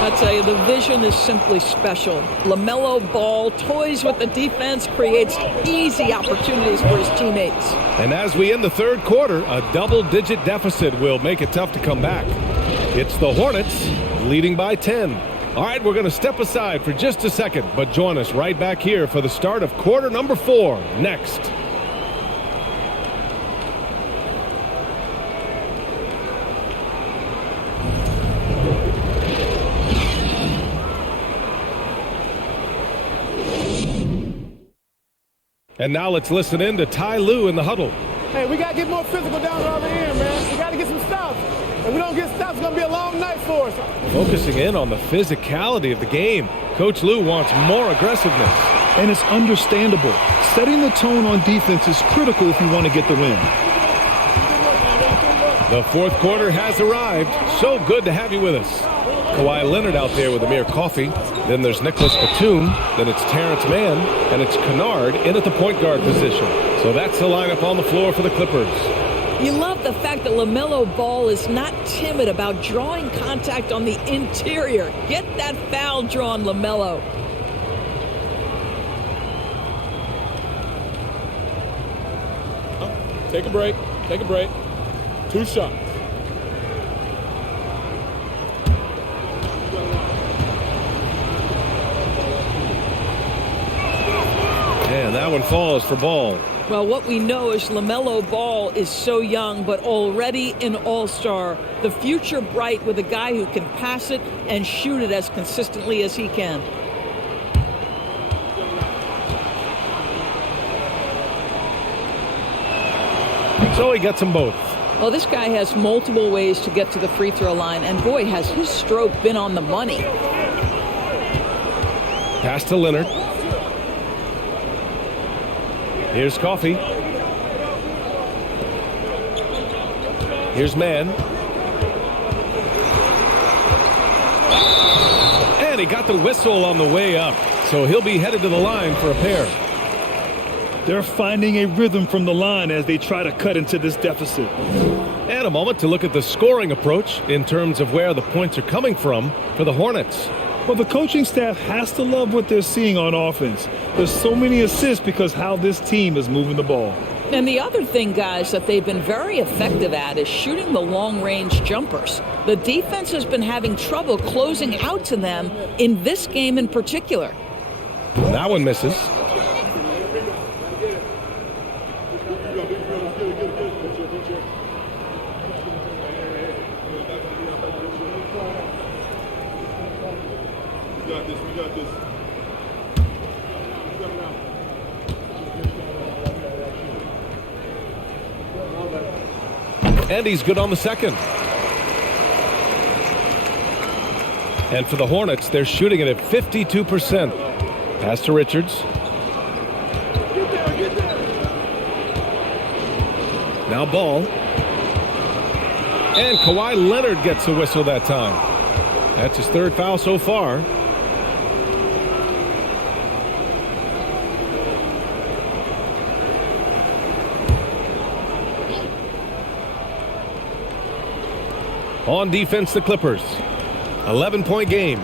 I tell you, the vision is simply special. LaMelo Ball toys with the defense, creates easy opportunities for his teammates. And as we end the third quarter, a double-digit deficit will make it tough to come back. It's the Hornets leading by 10. All right, we're going to step aside for just a second, but join us right back here for the start of quarter number 4 next. And now let's listen in to Ty Lue in the huddle. Hey, we got to get more physical down the other end, man. We got to get some stops. If we don't get stops, it's going to be a long night for us. Focusing in on the physicality of the game, Coach Lue wants more aggressiveness. And it's understandable. Setting the tone on defense is critical if you want to get the win. The fourth quarter has arrived. So good to have you with us. Kawhi Leonard out there with Amir Coffey. Then there's Nicholas Batum. Then it's Terrence Mann. And it's Kennard in at the point guard position. So that's the lineup on the floor for the Clippers. You love the fact that LaMelo Ball is not timid about drawing contact on the interior. Get that foul drawn, LaMelo. Take a break. Take a break. 2 shots. And that one falls for Ball. Well, what we know is LaMelo Ball is so young, but already an all-star. The future bright with a guy who can pass it and shoot it as consistently as he can. So he gets them both. Well, this guy has multiple ways to get to the free throw line, and boy, has his stroke been on the money. Pass to Leonard. Here's Coffey. Here's Mann. And he got the whistle on the way up, so he'll be headed to the line for a pair. They're finding a rhythm from the line as they try to cut into this deficit. And a moment to look at the scoring approach in terms of where the points are coming from for the Hornets. Well, the coaching staff has to love what they're seeing on offense. There's so many assists because how this team is moving the ball. And the other thing, guys, that they've been very effective at is shooting the long-range jumpers. The defense has been having trouble closing out to them in this game in particular. That one misses. We got this. And he's good on the second. And for the Hornets, they're shooting it at 52%. Pass to Richards. Now Ball. And Kawhi Leonard gets a whistle that time. That's his third foul so far. On defense, the Clippers. 11-point game.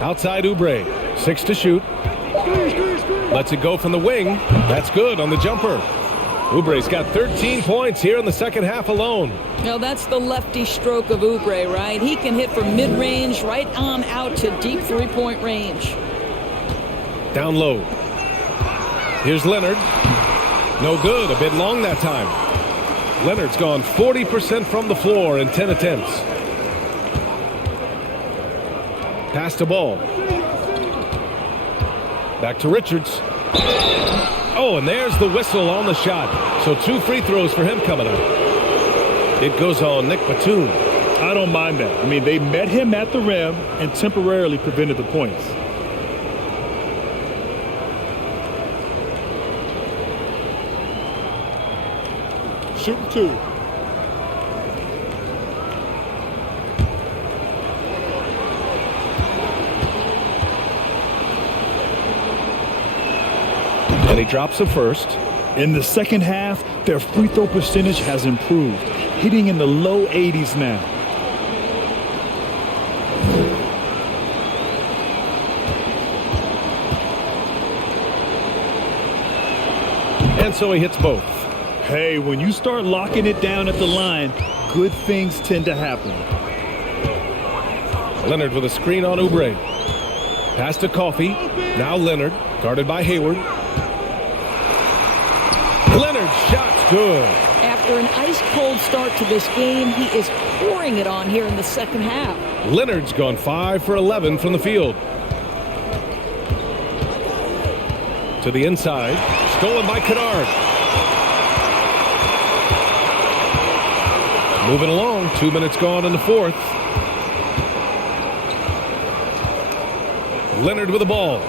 Outside Oubre. 6 to shoot. Lets it go from the wing. That's good on the jumper. Oubre's got 13 points here in the second half alone. Now that's the lefty stroke of Oubre, right? He can hit from mid-range right on out to deep three-point range. Down low. Here's Leonard. No good. A bit long that time. Leonard's gone 40% from the floor in 10 attempts. Pass to Ball. Back to Richards. Oh, and there's the whistle on the shot. So 2 free throws for him coming up. It goes on Nick Batum. I don't mind that. I mean, they met him at the rim and temporarily prevented the points. Shooting 2. And he drops the first. In the second half, their free throw percentage has improved, hitting in the low 80s now. And so he hits both. Hey, when you start locking it down at the line, good things tend to happen. Leonard with a screen on Oubre. Pass to Coffey. Now Leonard, guarded by Hayward. Leonard's shot's good. After an ice-cold start to this game, he is pouring it on here in the second half. Leonard's gone 5 for 11 from the field. To the inside. Stolen by Kennard. Moving along. 2 minutes gone in the fourth. Leonard with the ball.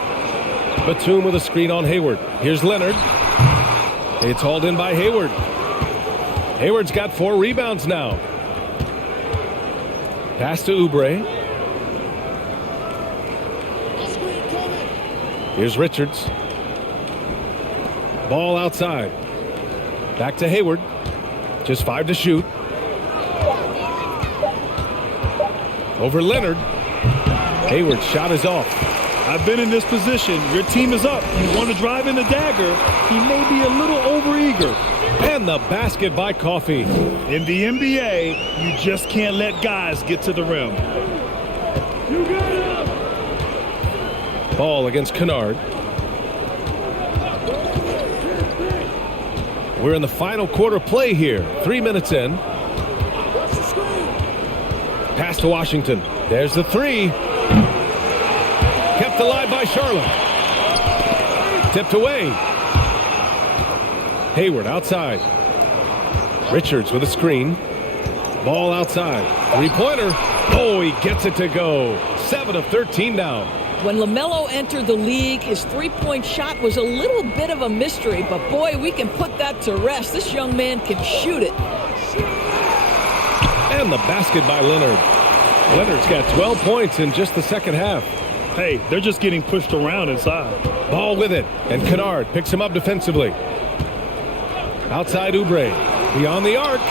Batum with a screen on Hayward. Here's Leonard. It's hauled in by Hayward. Hayward's got 4 rebounds now. Pass to Oubre. Here's Richards. Ball outside. Back to Hayward. Just 5 to shoot. Over Leonard. Hayward's shot is off. I've been in this position. Your team is up. You want to drive in the dagger. He may be a little overeager. And the basket by Coffey. In the NBA, you just can't let guys get to the rim. You got him. Ball against Kennard. We're in the final quarter play here. 3 minutes in. Pass to Washington. There's the 3. Kept alive by Charlotte. Tipped away. Hayward outside. Richards with a screen. Ball outside. 3-pointer. Oh, he gets it to go. 7 of 13 now. When LaMelo entered the league, his three-point shot was a little bit of a mystery, but boy, we can put that to rest. This young man can shoot it. And the basket by Leonard. Leonard's got 12 points in just the second half. Hey, they're just getting pushed around inside. Ball with it, and Kennard picks him up defensively. Outside Oubre, beyond the arc.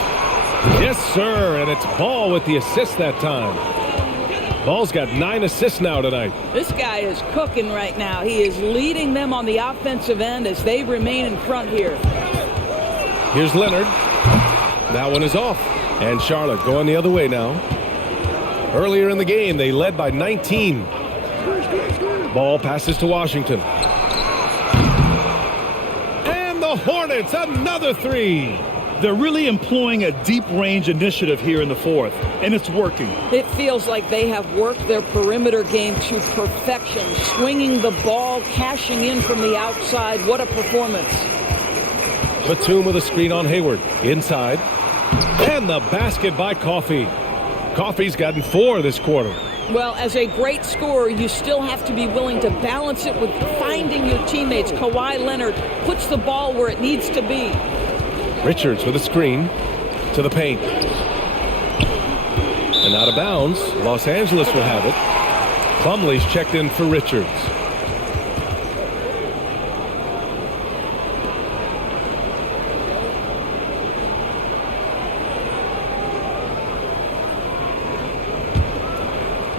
Yes, sir, and it's Ball with the assist that time. Ball's got 9 assists now tonight. This guy is cooking right now. He is leading them on the offensive end as they remain in front here. Here's Leonard. That one is off, and Charlotte going the other way now. Earlier in the game, they led by 19. Ball passes to Washington. And the Hornets, another 3. They're really employing a deep range initiative here in the fourth, and it's working. It feels like they have worked their perimeter game to perfection, swinging the ball, cashing in from the outside. What a performance. Batum with a screen on Hayward. Inside. And the basket by Coffey. Coffey's gotten 4 this quarter. Well, as a great scorer, you still have to be willing to balance it with finding your teammates. Kawhi Leonard puts the ball where it needs to be. Richards with a screen to the paint. And out of bounds, Los Angeles will have it. Plumlee's checked in for Richards.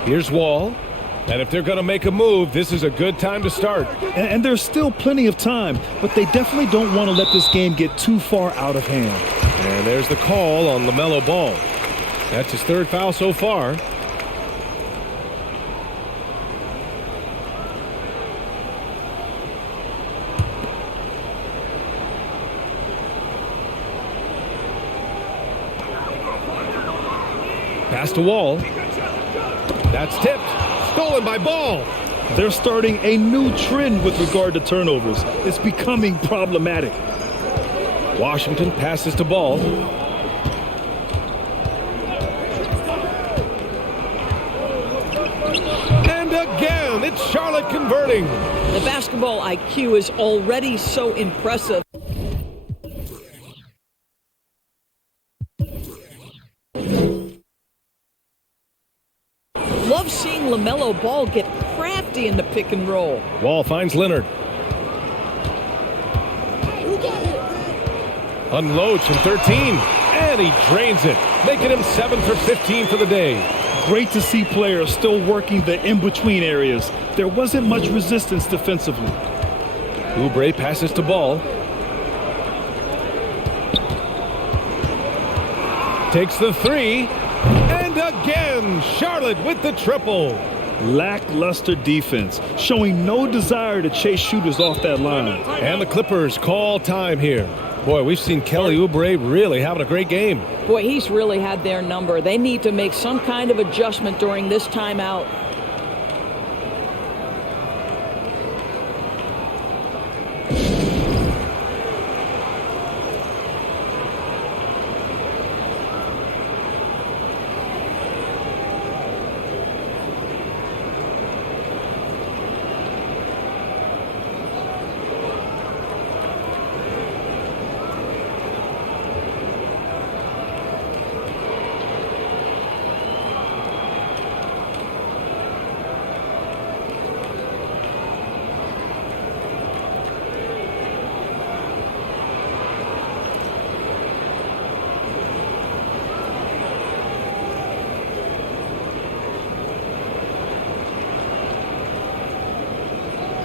Here's Wall. And if they're going to make a move, this is a good time to start. And there's still plenty of time, but they definitely don't want to let this game get too far out of hand. And there's the call on LaMelo Ball. That's his 3rd foul so far. Pass to Wall. That's tipped. Stolen by Ball. They're starting a new trend with regard to turnovers. It's becoming problematic. Washington passes to Ball. And again, it's Charlotte converting. The basketball IQ is already so impressive. Love seeing LaMelo Ball get crafty in the pick and roll. Wall finds Leonard. Unloads from 13, and he drains it, making him 7 for 15 for the day. Great to see players still working the in-between areas. There wasn't much resistance defensively. Oubre passes to Ball. Takes the 3, and again, Charlotte with the triple. Lackluster defense, showing no desire to chase shooters off that line. And the Clippers call time here. Boy, we've seen Kelly Oubre really having a great game. Boy, he's really had their number. They need to make some kind of adjustment during this timeout.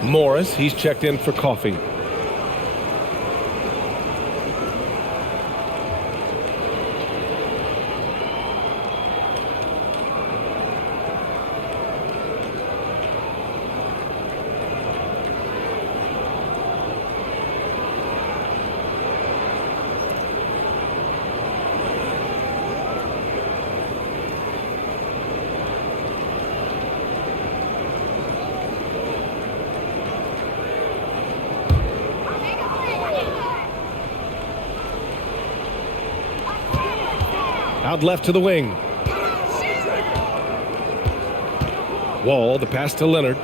Morris, he's checked in for Coffey. Out left to the wing. Wall, the pass to Leonard.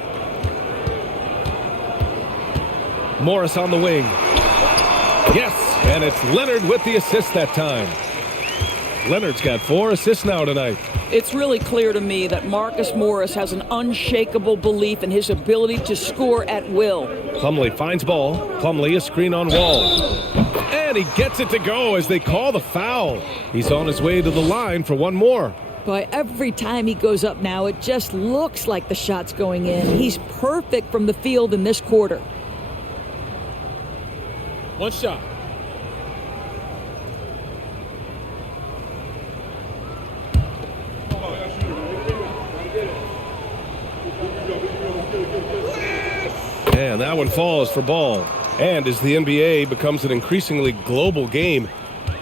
Morris on the wing. Yes, and it's Leonard with the assist that time. Leonard's got 4 assists now tonight. It's really clear to me that Marcus Morris has an unshakable belief in his ability to score at will. Plumlee finds ball. Plumlee, a screen on Wall. And he gets it to go as they call the foul. He's on his way to the line for one more. But every time he goes up now, it just looks like the shot's going in. He's perfect from the field in this quarter. One shot. And that one falls for Ball. And as the NBA becomes an increasingly global game,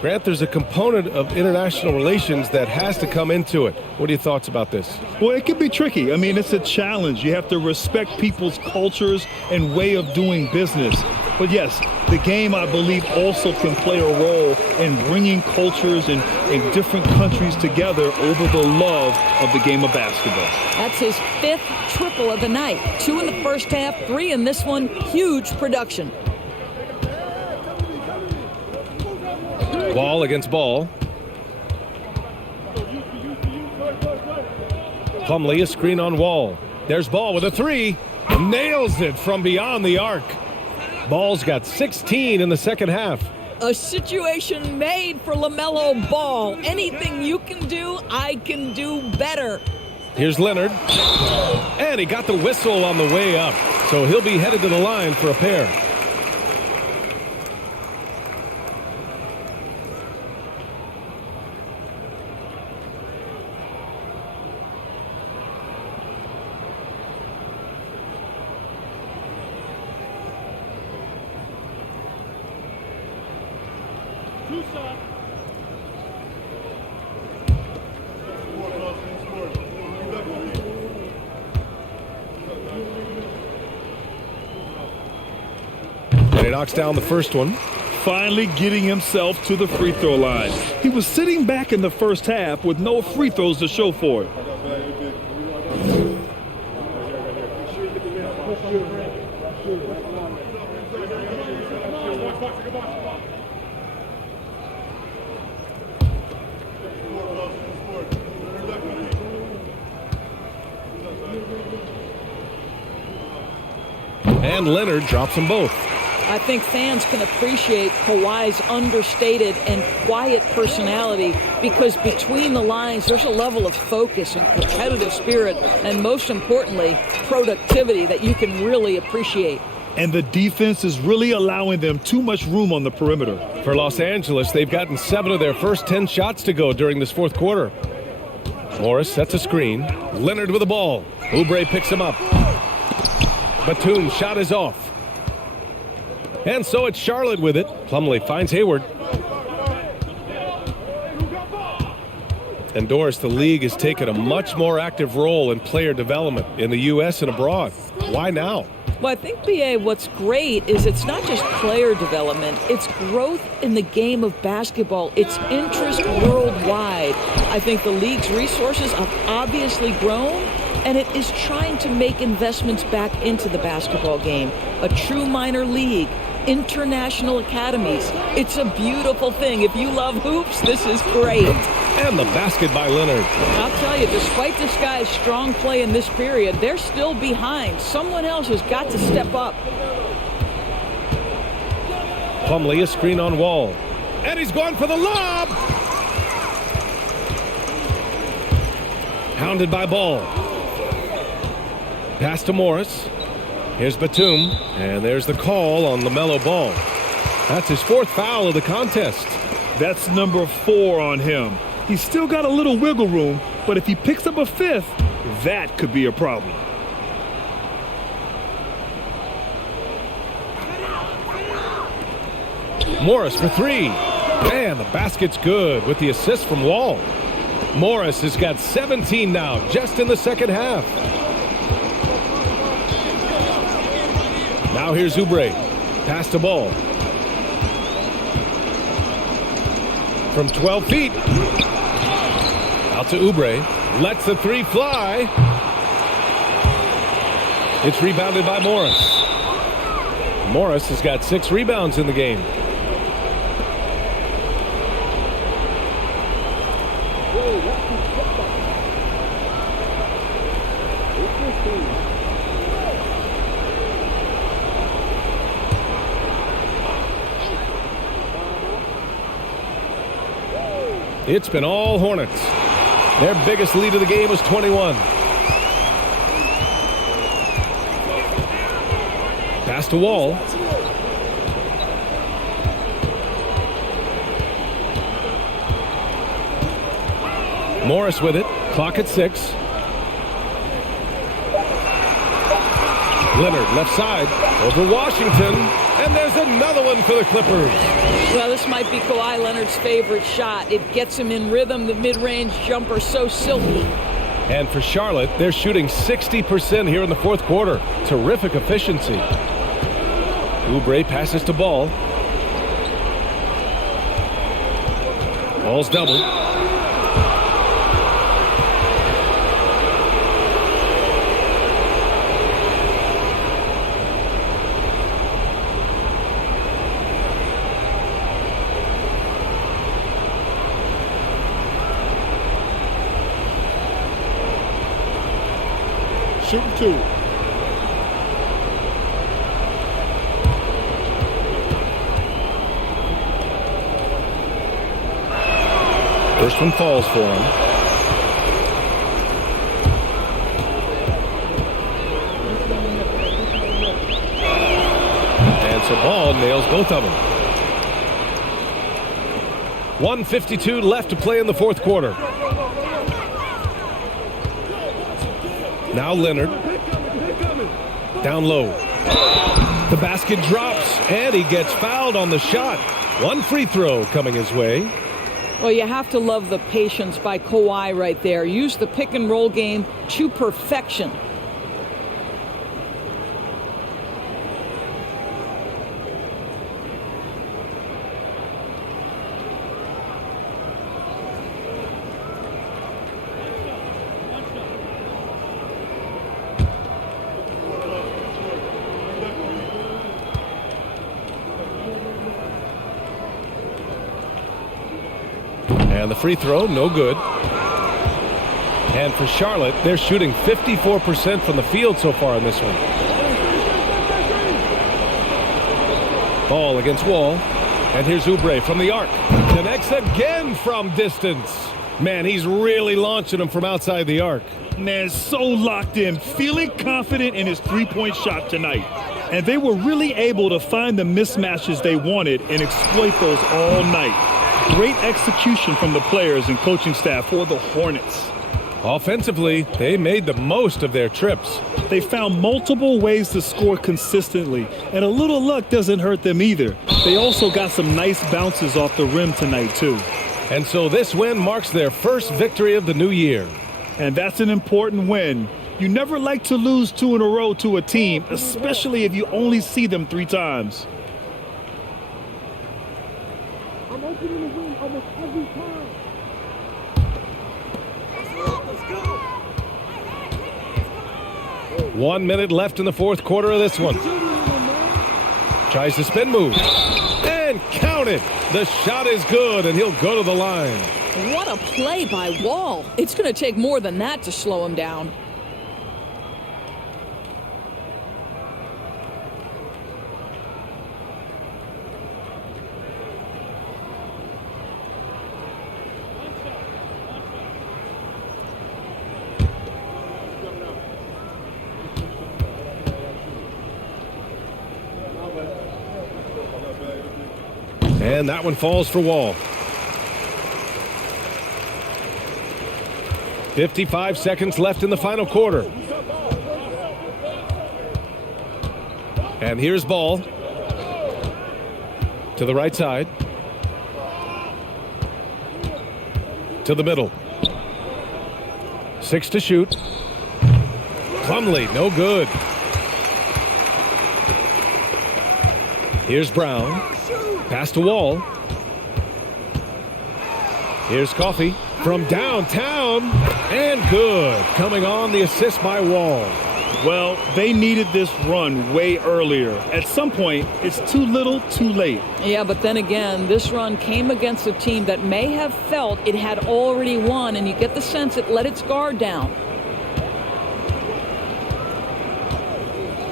Grant, there's a component of international relations that has to come into it. What are your thoughts about this? Well, it can be tricky. I mean, it's a challenge. You have to respect people's cultures and way of doing business. But yes, the game, I believe, also can play a role in bringing cultures in different countries together over the love of the game of basketball. That's his 5th triple of the night. 2 in the first half, 3 in this one. Huge production. Wall against Ball. Plumlee, a screen on Wall. There's Ball with a 3. Nails it from beyond the arc. Ball's got 16 in the second half. A situation made for LaMelo Ball. Anything you can do, I can do better. Here's Leonard. And he got the whistle on the way up. So he'll be headed to the line for a pair. And he knocks down the first one. Finally getting himself to the free throw line. He was sitting back in the first half with no free throws to show for it. And Leonard drops them both. I think fans can appreciate Kawhi's understated and quiet personality because between the lines, there's a level of focus and competitive spirit, and most importantly, productivity that you can really appreciate. And the defense is really allowing them too much room on the perimeter. For Los Angeles, they've gotten 7 of their first 10 shots to go during this fourth quarter. Morris sets a screen. Leonard with the ball. Oubre picks him up. Batum's shot is off. And so it's Charlotte with it. Plumlee finds Hayward. And Doris, the league has taken a much more active role in player development in the U.S. and abroad. Why now? Well, I think, B.A., what's great is it's not just player development, it's growth in the game of basketball. It's interest worldwide. I think the league's resources have obviously grown, and it is trying to make investments back into the basketball game. A true minor league, international academies. It's a beautiful thing. If you love hoops, this is great. And the basket by Leonard. I'll tell you, despite this guy's strong play in this period, they're still behind. Someone else has got to step up. Plumlee, a screen on Wall. And he's going for the lob. Hounded by Ball. Pass to Morris. Here's Batum. And there's the call on LaMelo Ball. That's his 4th foul of the contest. That's number 4 on him. He's still got a little wiggle room, but if he picks up a 5th, that could be a problem. Morris for 3. And the basket's good with the assist from Wall. Morris has got 17 now, just in the second half. Now here's Oubre. Pass to Ball. From 12 feet. Out to Oubre. Lets the 3 fly. It's rebounded by Morris. Morris has got 6 rebounds in the game. It's been all Hornets. Their biggest lead of the game was 21. Pass to Wall. Morris with it. Clock at 6. Leonard left side over Washington. And there's another one for the Clippers. Well, this might be Kawhi Leonard's favorite shot. It gets him in rhythm. The mid-range jumper so silky. And for Charlotte, they're shooting 60% here in the fourth quarter. Terrific efficiency. Oubre passes to Ball. Ball's doubled. Shooting 2. First one falls for him. And so Ball nails both of them. 1:52 left to play in the fourth quarter. Now Leonard. Down low. The basket drops, and he gets fouled on the shot. One free throw coming his way. Well, you have to love the patience by Kawhi right there. Use the pick and roll game to perfection. And the free throw, no good. And for Charlotte, they're shooting 54% from the field so far in this one. Ball against Wall. And here's Oubre from the arc. Connects again from distance. Man, he's really launching them from outside the arc. Man, so locked in, feeling confident in his three-point shot tonight. And they were really able to find the mismatches they wanted and exploit those all night. Great execution from the players and coaching staff for the Hornets. Offensively, they made the most of their trips. They found multiple ways to score consistently, and a little luck doesn't hurt them either. They also got some nice bounces off the rim tonight, too. And so this win marks their first victory of the new year. And that's an important win. You never like to lose 2 in a row to a team, especially if you only see them 3 times. I'm opening the win almost every time. Let's go. 1 minute left in the fourth quarter of this one. Tries the spin move. And count it. The shot is good, and he'll go to the line. What a play by Wall. It's going to take more than that to slow him down. And that one falls for Wall. 55 seconds left in the final quarter. And here's Ball. To the right side. To the middle. 6 to shoot. Plumlee, no good. Here's Brown. Pass to Wall. Here's Coffey from downtown. And good. Coming on the assist by Wall. Well, they needed this run way earlier. At some point, it's too little, too late. Yeah, but then again, this run came against a team that may have felt it had already won, and you get the sense it let its guard down.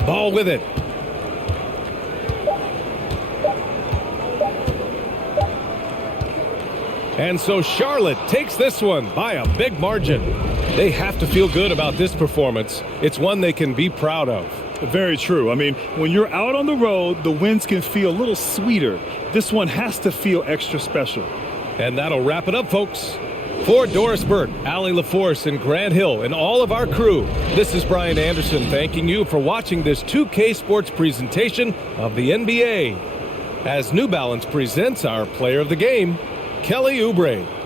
Ball with it. And so Charlotte takes this one by a big margin. They have to feel good about this performance. It's one they can be proud of. Very true. I mean, when you're out on the road, the wins can feel a little sweeter. This one has to feel extra special. And that'll wrap it up, folks. For Doris Burke, Allie LaForce, and Grant Hill, and all of our crew, this is Brian Anderson thanking you for watching this 2K Sports presentation of the NBA. As New Balance presents our player of the game, Kelly Oubre.